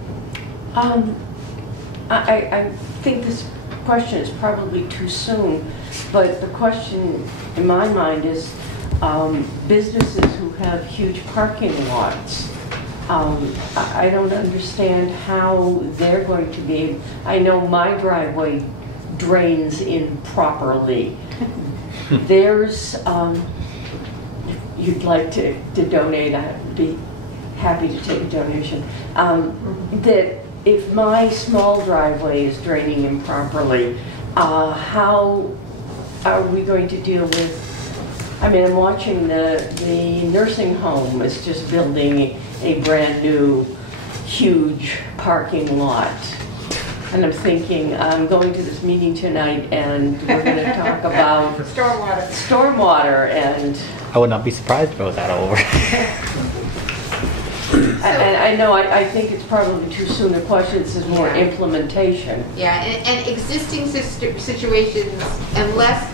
I think this question is probably too soon, but the question in my mind is businesses who have huge parking lots. I don't understand how they're going to be. I know my driveway drains improperly. There's, if you'd like to donate, I'd be happy to take a donation. That if my small driveway is draining improperly, how are we going to deal with, I mean, I'm watching the nursing home is just building a brand new, huge parking lot. And I'm thinking, I'm going to this meeting tonight and we're going to talk about stormwater, and I would not be surprised if it was that over. And I know, I think it's probably too soon. The question is more implementation. Yeah, and existing situations, unless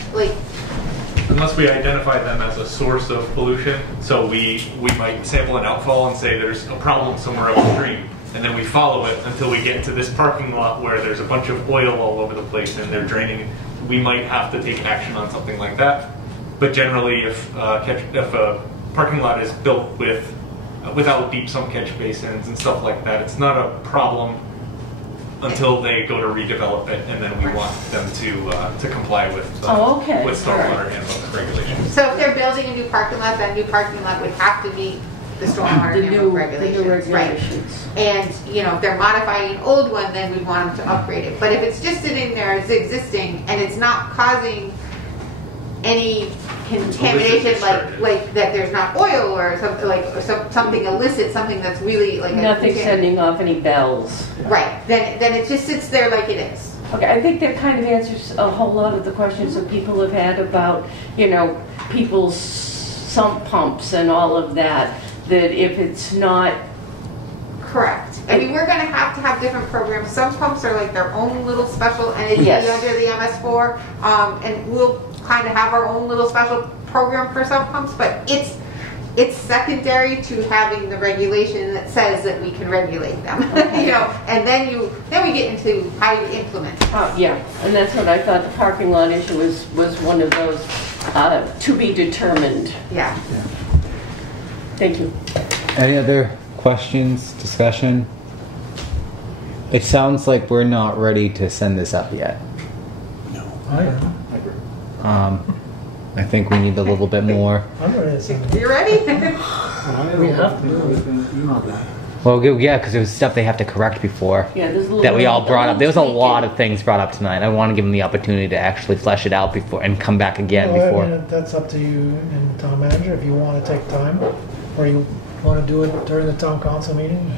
we identify them as a source of pollution, so we might sample an outfall and say there's a problem somewhere upstream, and then we follow it until we get to this parking lot where there's a bunch of oil all over the place and they're draining. We might have to take action on something like that. But generally, if a parking lot is built without deep sump catch basins and stuff like that, it's not a problem until they go to redevelop it, and then we want them to comply with stormwater handbook regulations. So if they're building a new parking lot, that new parking lot would have to meet the stormwater The handbook new regulations. regulations. Right. And, you know, if they're modifying an old one, then we'd want them to upgrade it. But if it's just sitting there as existing and it's not causing any contamination, like that there's not oil or something, like or something illicit, something that's really like Nothing sending off any bells. Right. Then it just sits there like it is. Okay, I think that kind of answers a whole lot of the questions that people have had about, you know, people's sump pumps and all of that, that if it's not... Correct. I mean, we're going to have different programs. Some pumps are like their own little special entity under the MS4, and we'll kind of have our own little special program for some pumps, but it's secondary to having the regulation that says that we can regulate them. You know, and then we get into how you implement. Yeah, and that's what I thought. The parking lot issue was one of those to be determined. Yeah. Thank you. Any other questions, discussion? It sounds like we're not ready to send this up yet. I think we need a little bit more. I'm ready to send it. You ready? We have to. Well, yeah, because there was stuff they have to correct before Yeah, there's a little that we all bit- brought up. There was a lot of things brought up tonight. I want to give them the opportunity to actually flesh it out before and come back again Well, before. I mean, that's up to you and the town manager if you want to take time, or you want to do it during the town council meeting.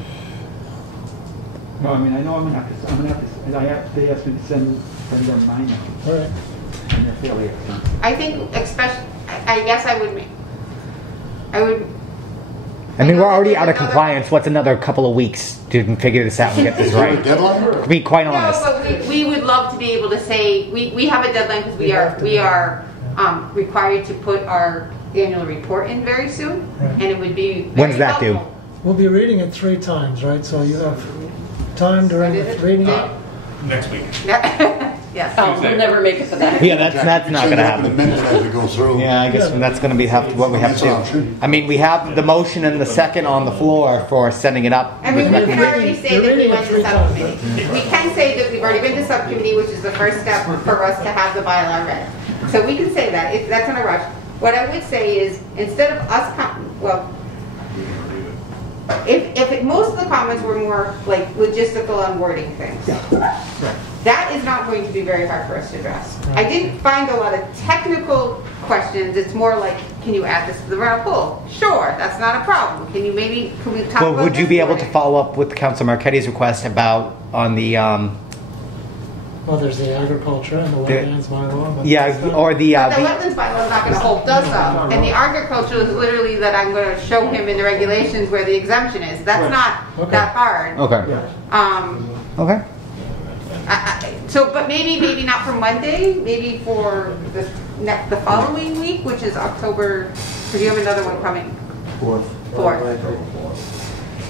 No, I mean, I know I'm gonna have to, they asked me to send them mine now. All right. And they're fairly expensive. I think, especially, I guess I would. I mean, we're already out of compliance. What's another couple of weeks to figure this out and get this right? To be quite honest. No, but we would love to be able to say, we have a deadline because we are required to put our annual report in very soon, and it would be very When's that due? helpful. We'll be reading it 3 times, right? So you have time during the reading it. Next week. Yes. Oh, we'll never make it for that. Yeah, that's not going to happen. As we go through. Yeah, I guess that's going to be what we have to do. I mean, we have the motion and the second on the floor for sending it up. I mean, we can already say that we went to 3 times. subcommittee. We can say that we've already been to subcommittee, which is the first step for us to have the bylaw read. So we can say that. That's in a rush. What I would say is, instead of us, most of the comments were more like logistical and wording things. That is not going to be very hard for us to address. I didn't find a lot of technical questions. It's more like, can you add this to the runoff pool? Sure, that's not a problem. Can we talk Well, about would you this be able more? to follow up with Councilor Marchetti's request about on the Well, there's the agriculture and the wetlands bylaw. but yeah, that's not- or the The wetlands bylaw is not going to hold us up, and the agriculture is literally that I'm going to show him in the regulations where the exemption is. That's not that hard. Okay. Okay. But maybe not for Monday. Maybe for the following week, which is October. Or do you have another one coming? 4th.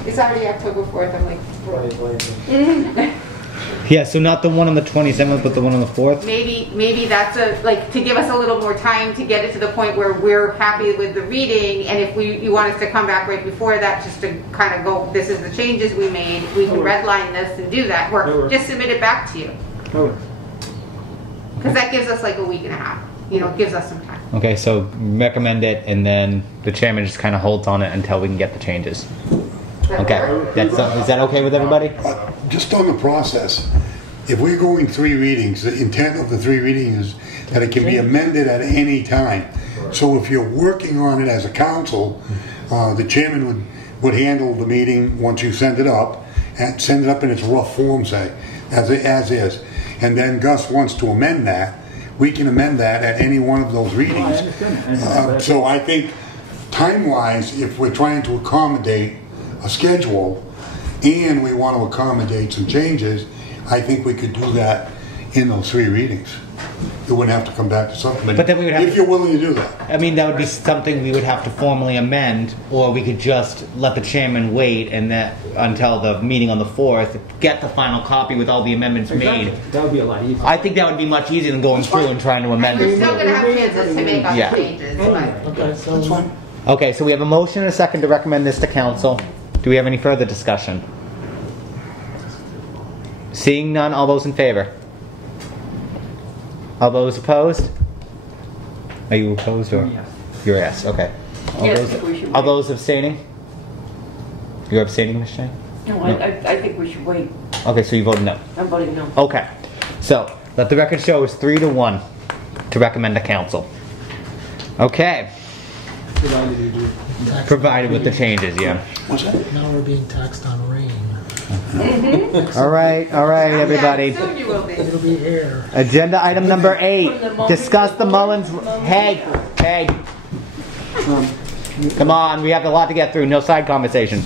It's already October 4th. I'm like. Yeah, so not the one on the 27th, but the one on the 4th? Maybe that's to give us a little more time to get it to the point where we're happy with the reading, and if you want us to come back right before that just to kind of go, this is the changes we made, we can redline this and do that, or just submit it back to you. Because that gives us like a week and a half. You know, it gives us some time. Okay, so recommend it, and then the chairman just kind of holds on it until we can get the changes. Okay, is that okay with everybody? Just on the process, if we're going 3 readings, the intent of the 3 readings is that it can be amended at any time. So if you're working on it as a council, the chairman would handle the meeting once you send it up, and send it up in its rough form, say, as is. And then Gus wants to amend that, we can amend that at any one of those readings. So I think time-wise, if we're trying to accommodate a schedule and we want to accommodate some changes, I think we could do that in those 3 readings. You wouldn't have to come back to something. But then we would have if you're willing to do that. I mean, that would be something we would have to formally amend, or we could just let the chairman wait and that until the meeting on the 4th, get the final copy with all the amendments made. That would be a lot easier. I think that would be much easier than going through and trying to amend We're it. still going to have chances to make other changes. Okay, so That's fine. Okay, so we have a motion and a second to recommend this to council. Do we have any further discussion? Seeing none, all those in favor? All those opposed? Are you opposed or? Yes. You're yes, okay. Yes, I think we should All wait. those abstaining? You're abstaining, Ms. Shea? No, I think we should wait. Okay, so you voted no. I'm voting no. Okay. So, let the record show is 3-1 to recommend to council. Okay. Provided with the changes, yeah. What's that? Now we're being taxed on rain. All right, everybody. Soon you will be. It'll be here. Agenda item number 8. Discuss the Mullins. Hey. Come on, we have a lot to get through. No side conversation.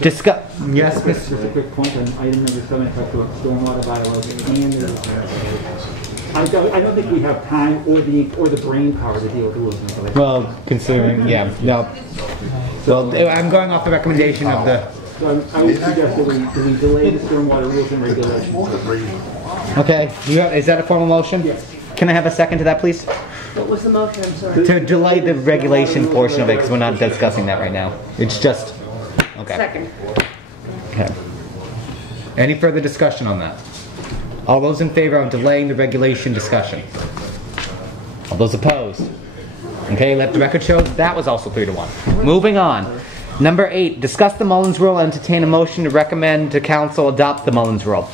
Discuss. Yes, Just a quick point on item number 7. I talked about stormwater bylaws and I don't think we have time or the brain power to deal with rules and stuff like that. Well, considering, yeah, no. Well, I'm going off the recommendation of the. So I would suggest that we delay the stormwater rules and regulations. Okay, is that a formal motion? Yes. Can I have a second to that, please? What was the motion? I'm sorry. To delay the regulation portion of it, because we're not discussing that right now. It's just, okay. Second. Okay. Any further discussion on that? All those in favor of delaying the regulation discussion? All those opposed? Okay, let the record show that was also 3-1. Moving on. Number 8, discuss the Mullins Rule and entertain a motion to recommend to council adopt the Mullins Rule.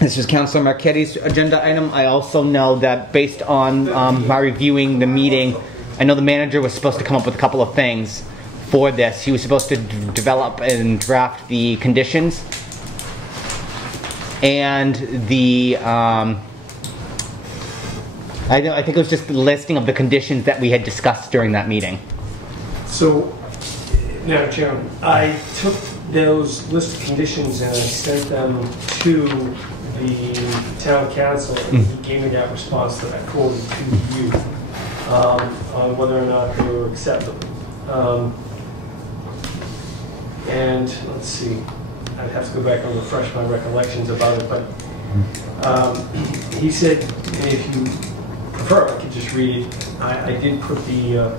This is Councilor Marchetti's agenda item. I also know that based on my reviewing the meeting, I know the manager was supposed to come up with a couple of things for this. He was supposed to develop and draft the conditions and the I think it was just the listing of the conditions that we had discussed during that meeting. So, Madam Chairman, I took those list of conditions and I sent them to the town council, and he gave me that response that I quoted to you on whether or not they were acceptable. And let's see, I'd have to go back and refresh my recollections about it, but he said, if you prefer, I could just read it. I did put the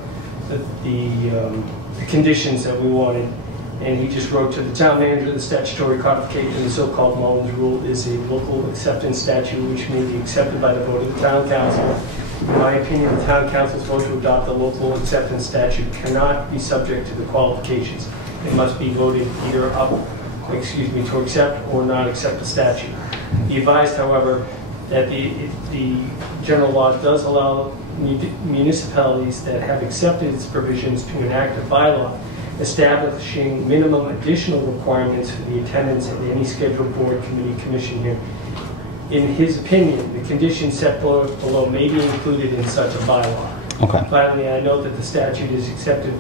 conditions that we wanted, and he just wrote to the town manager, the statutory codification, the so-called Mullins Rule is a local acceptance statute which may be accepted by the vote of the town council. In my opinion, the town council's vote to adopt the local acceptance statute cannot be subject to the qualifications. It must be voted either to accept or not accept the statute. Be advised, however, that the general law does allow municipalities that have accepted its provisions to enact a bylaw establishing minimum additional requirements for the attendance at any scheduled board, committee, commission hearing. In his opinion, the conditions set below may be included in such a bylaw. Okay. Finally, I note that the statute is accepted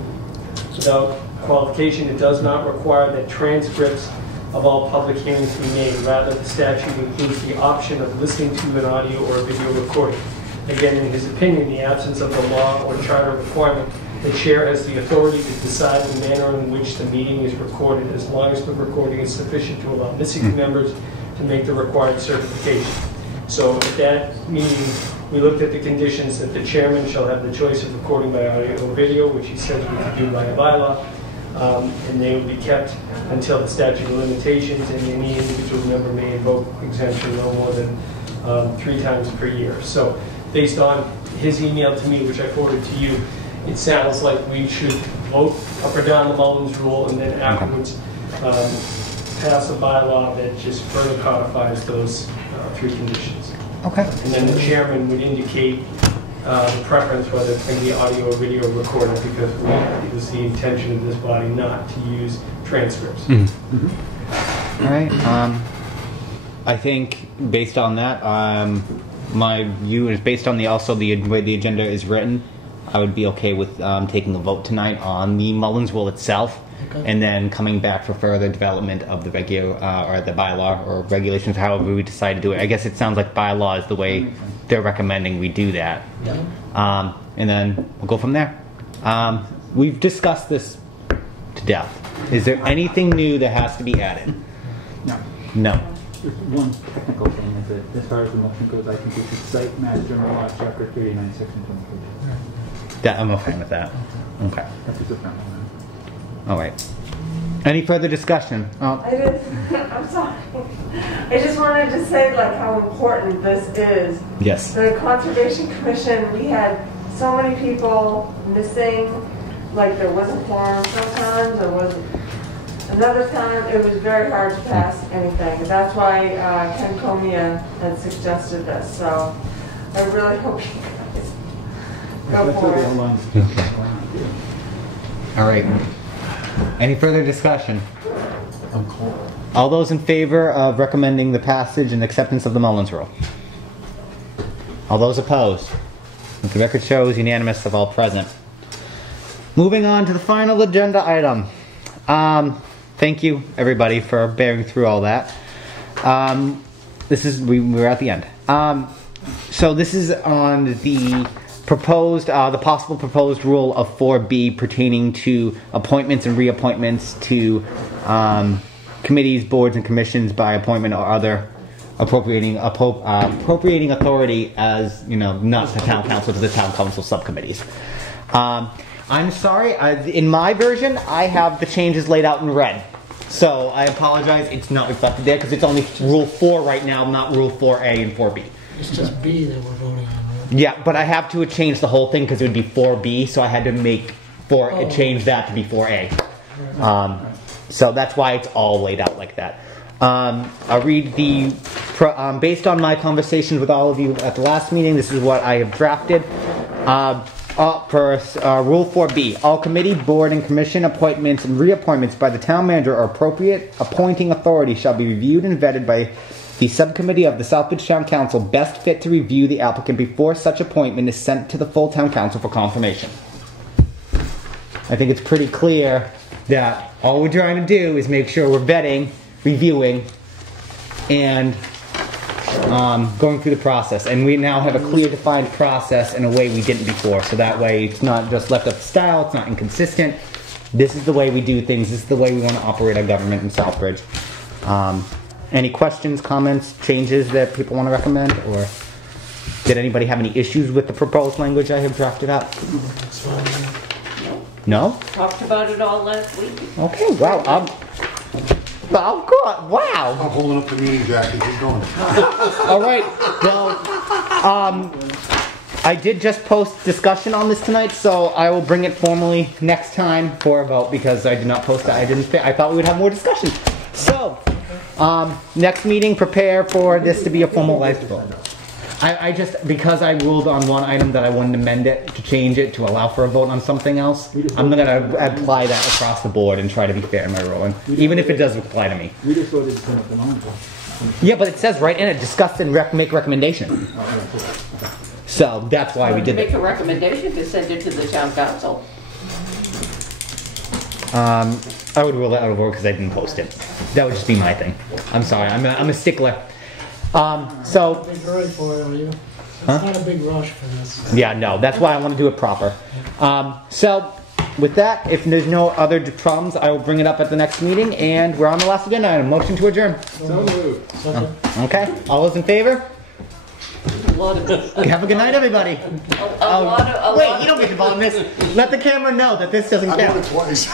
without qualification. It does not require that transcripts of all public hearings be made. Rather, the statute includes the option of listening to an audio or a video recording. Again, in his opinion, the absence of the law or charter requirement, the chair has the authority to decide the manner in which the meeting is recorded, as long as the recording is sufficient to allow missing members to make the required certification. So at that meeting, we looked at the conditions that the chairman shall have the choice of recording by audio or video, which he says we could do by a bylaw, and they will be kept until the statute of limitations, and any individual member may invoke exemption no more than 3 times per year. So based on his email to me, which I forwarded to you, it sounds like we should vote up or down the Mullins Rule and then afterwards pass a bylaw that just further codifies those 3 conditions. Okay. And then the chairman would indicate the preference whether it's going to be audio or video recorded, because it was the intention of this body not to use transcripts. All right. I think based on that, my view is based on the way the agenda is written. I would be okay with taking a vote tonight on the Mullins Rule itself, and then coming back for further development of the or the bylaw or regulations, however we decide to do it. I guess it sounds like bylaw is the way they're recommending we do that. Yeah. And then we'll go from there. We've discussed this to death. Is there anything new that has to be added? No. No. Just one technical thing is that as far as the motion goes, I think we should cite Mass General Law, Chapter 39, Section 23. I'm okay with that. Okay. That's just a friendly one. All right. Any further discussion? I'm sorry. I just wanted to say like how important this is. Yes. The Conservation Commission, we had so many people missing. like there wasn't quorum sometimes, there wasn't. Another time, it was very hard to pass anything. And that's why Ken Comia had suggested this. So I really hope you guys go for it. Okay. All right. Any further discussion? All those in favor of recommending the passage and acceptance of the Mullins Rule? All those opposed? The record shows unanimous of all present. Moving on to the final agenda item. Thank you, everybody, for bearing through all that. We're at the end. So this is on the proposed, the possible proposed rule of 4B pertaining to appointments and reappointments to committees, boards, and commissions by appointment or other appropriating authority as, not the town council, to the town council subcommittees. I'm sorry, in my version, I have the changes laid out in red. So I apologize, it's not reflected there because it's only Rule 4 right now, not Rule 4A and 4B. It's just B that we're voting on, right? Yeah, but I have to change the whole thing because it would be 4B, so I had to change that to be 4A. So that's why it's all laid out like that. I'll read based on my conversations with all of you at the last meeting, this is what I have drafted. For Rule 4B, all committee, board, and commission appointments and reappointments by the town manager or appropriate appointing authority shall be reviewed and vetted by the subcommittee of the Southbridge Town Council best fit to review the applicant before such appointment is sent to the full town council for confirmation. I think it's pretty clear that all we're trying to do is make sure we're vetting, reviewing, and going through the process, and we now have a clear defined process in a way we didn't before, so that way it's not just left up to style, it's not inconsistent. This is the way we do things, this is the way we want to operate our government in Southbridge. Any questions, comments, changes that people want to recommend, or did anybody have any issues with the proposed language I have drafted up? No? Talked about it all last week. Okay, wow. Oh, God, wow. I'm holding up the meeting, Jackie. Keep going. All right. Well, I did just post discussion on this tonight, so I will bring it formally next time for a vote because I did not post it. I thought we would have more discussion. So, next meeting, prepare for this to be a formalized vote. Because I ruled on one item that I wanted to amend it, to change it, to allow for a vote on something else, I'm going to apply that across the board and try to be fair in my ruling, even if it does apply to me. We just voted to send it to Monica. Yeah, but it says right in it, discuss and make recommendation. So that's why we did Make a recommendation to send it to the town council. I would rule that out of order because I didn't post it. That would just be my thing. I'm sorry, I'm a stickler. So. Big hurry for it, are you? It's not a big rush for this. Yeah, no, that's why I want to do it proper. So, with that, if there's no other problems, I will bring it up at the next meeting, and we're on the last agenda item. Motion to adjourn. So moved. Okay, all those in favor? Have a good night, everybody. Wait, you don't get to vote on this. Let the camera know that this doesn't count. I voted twice.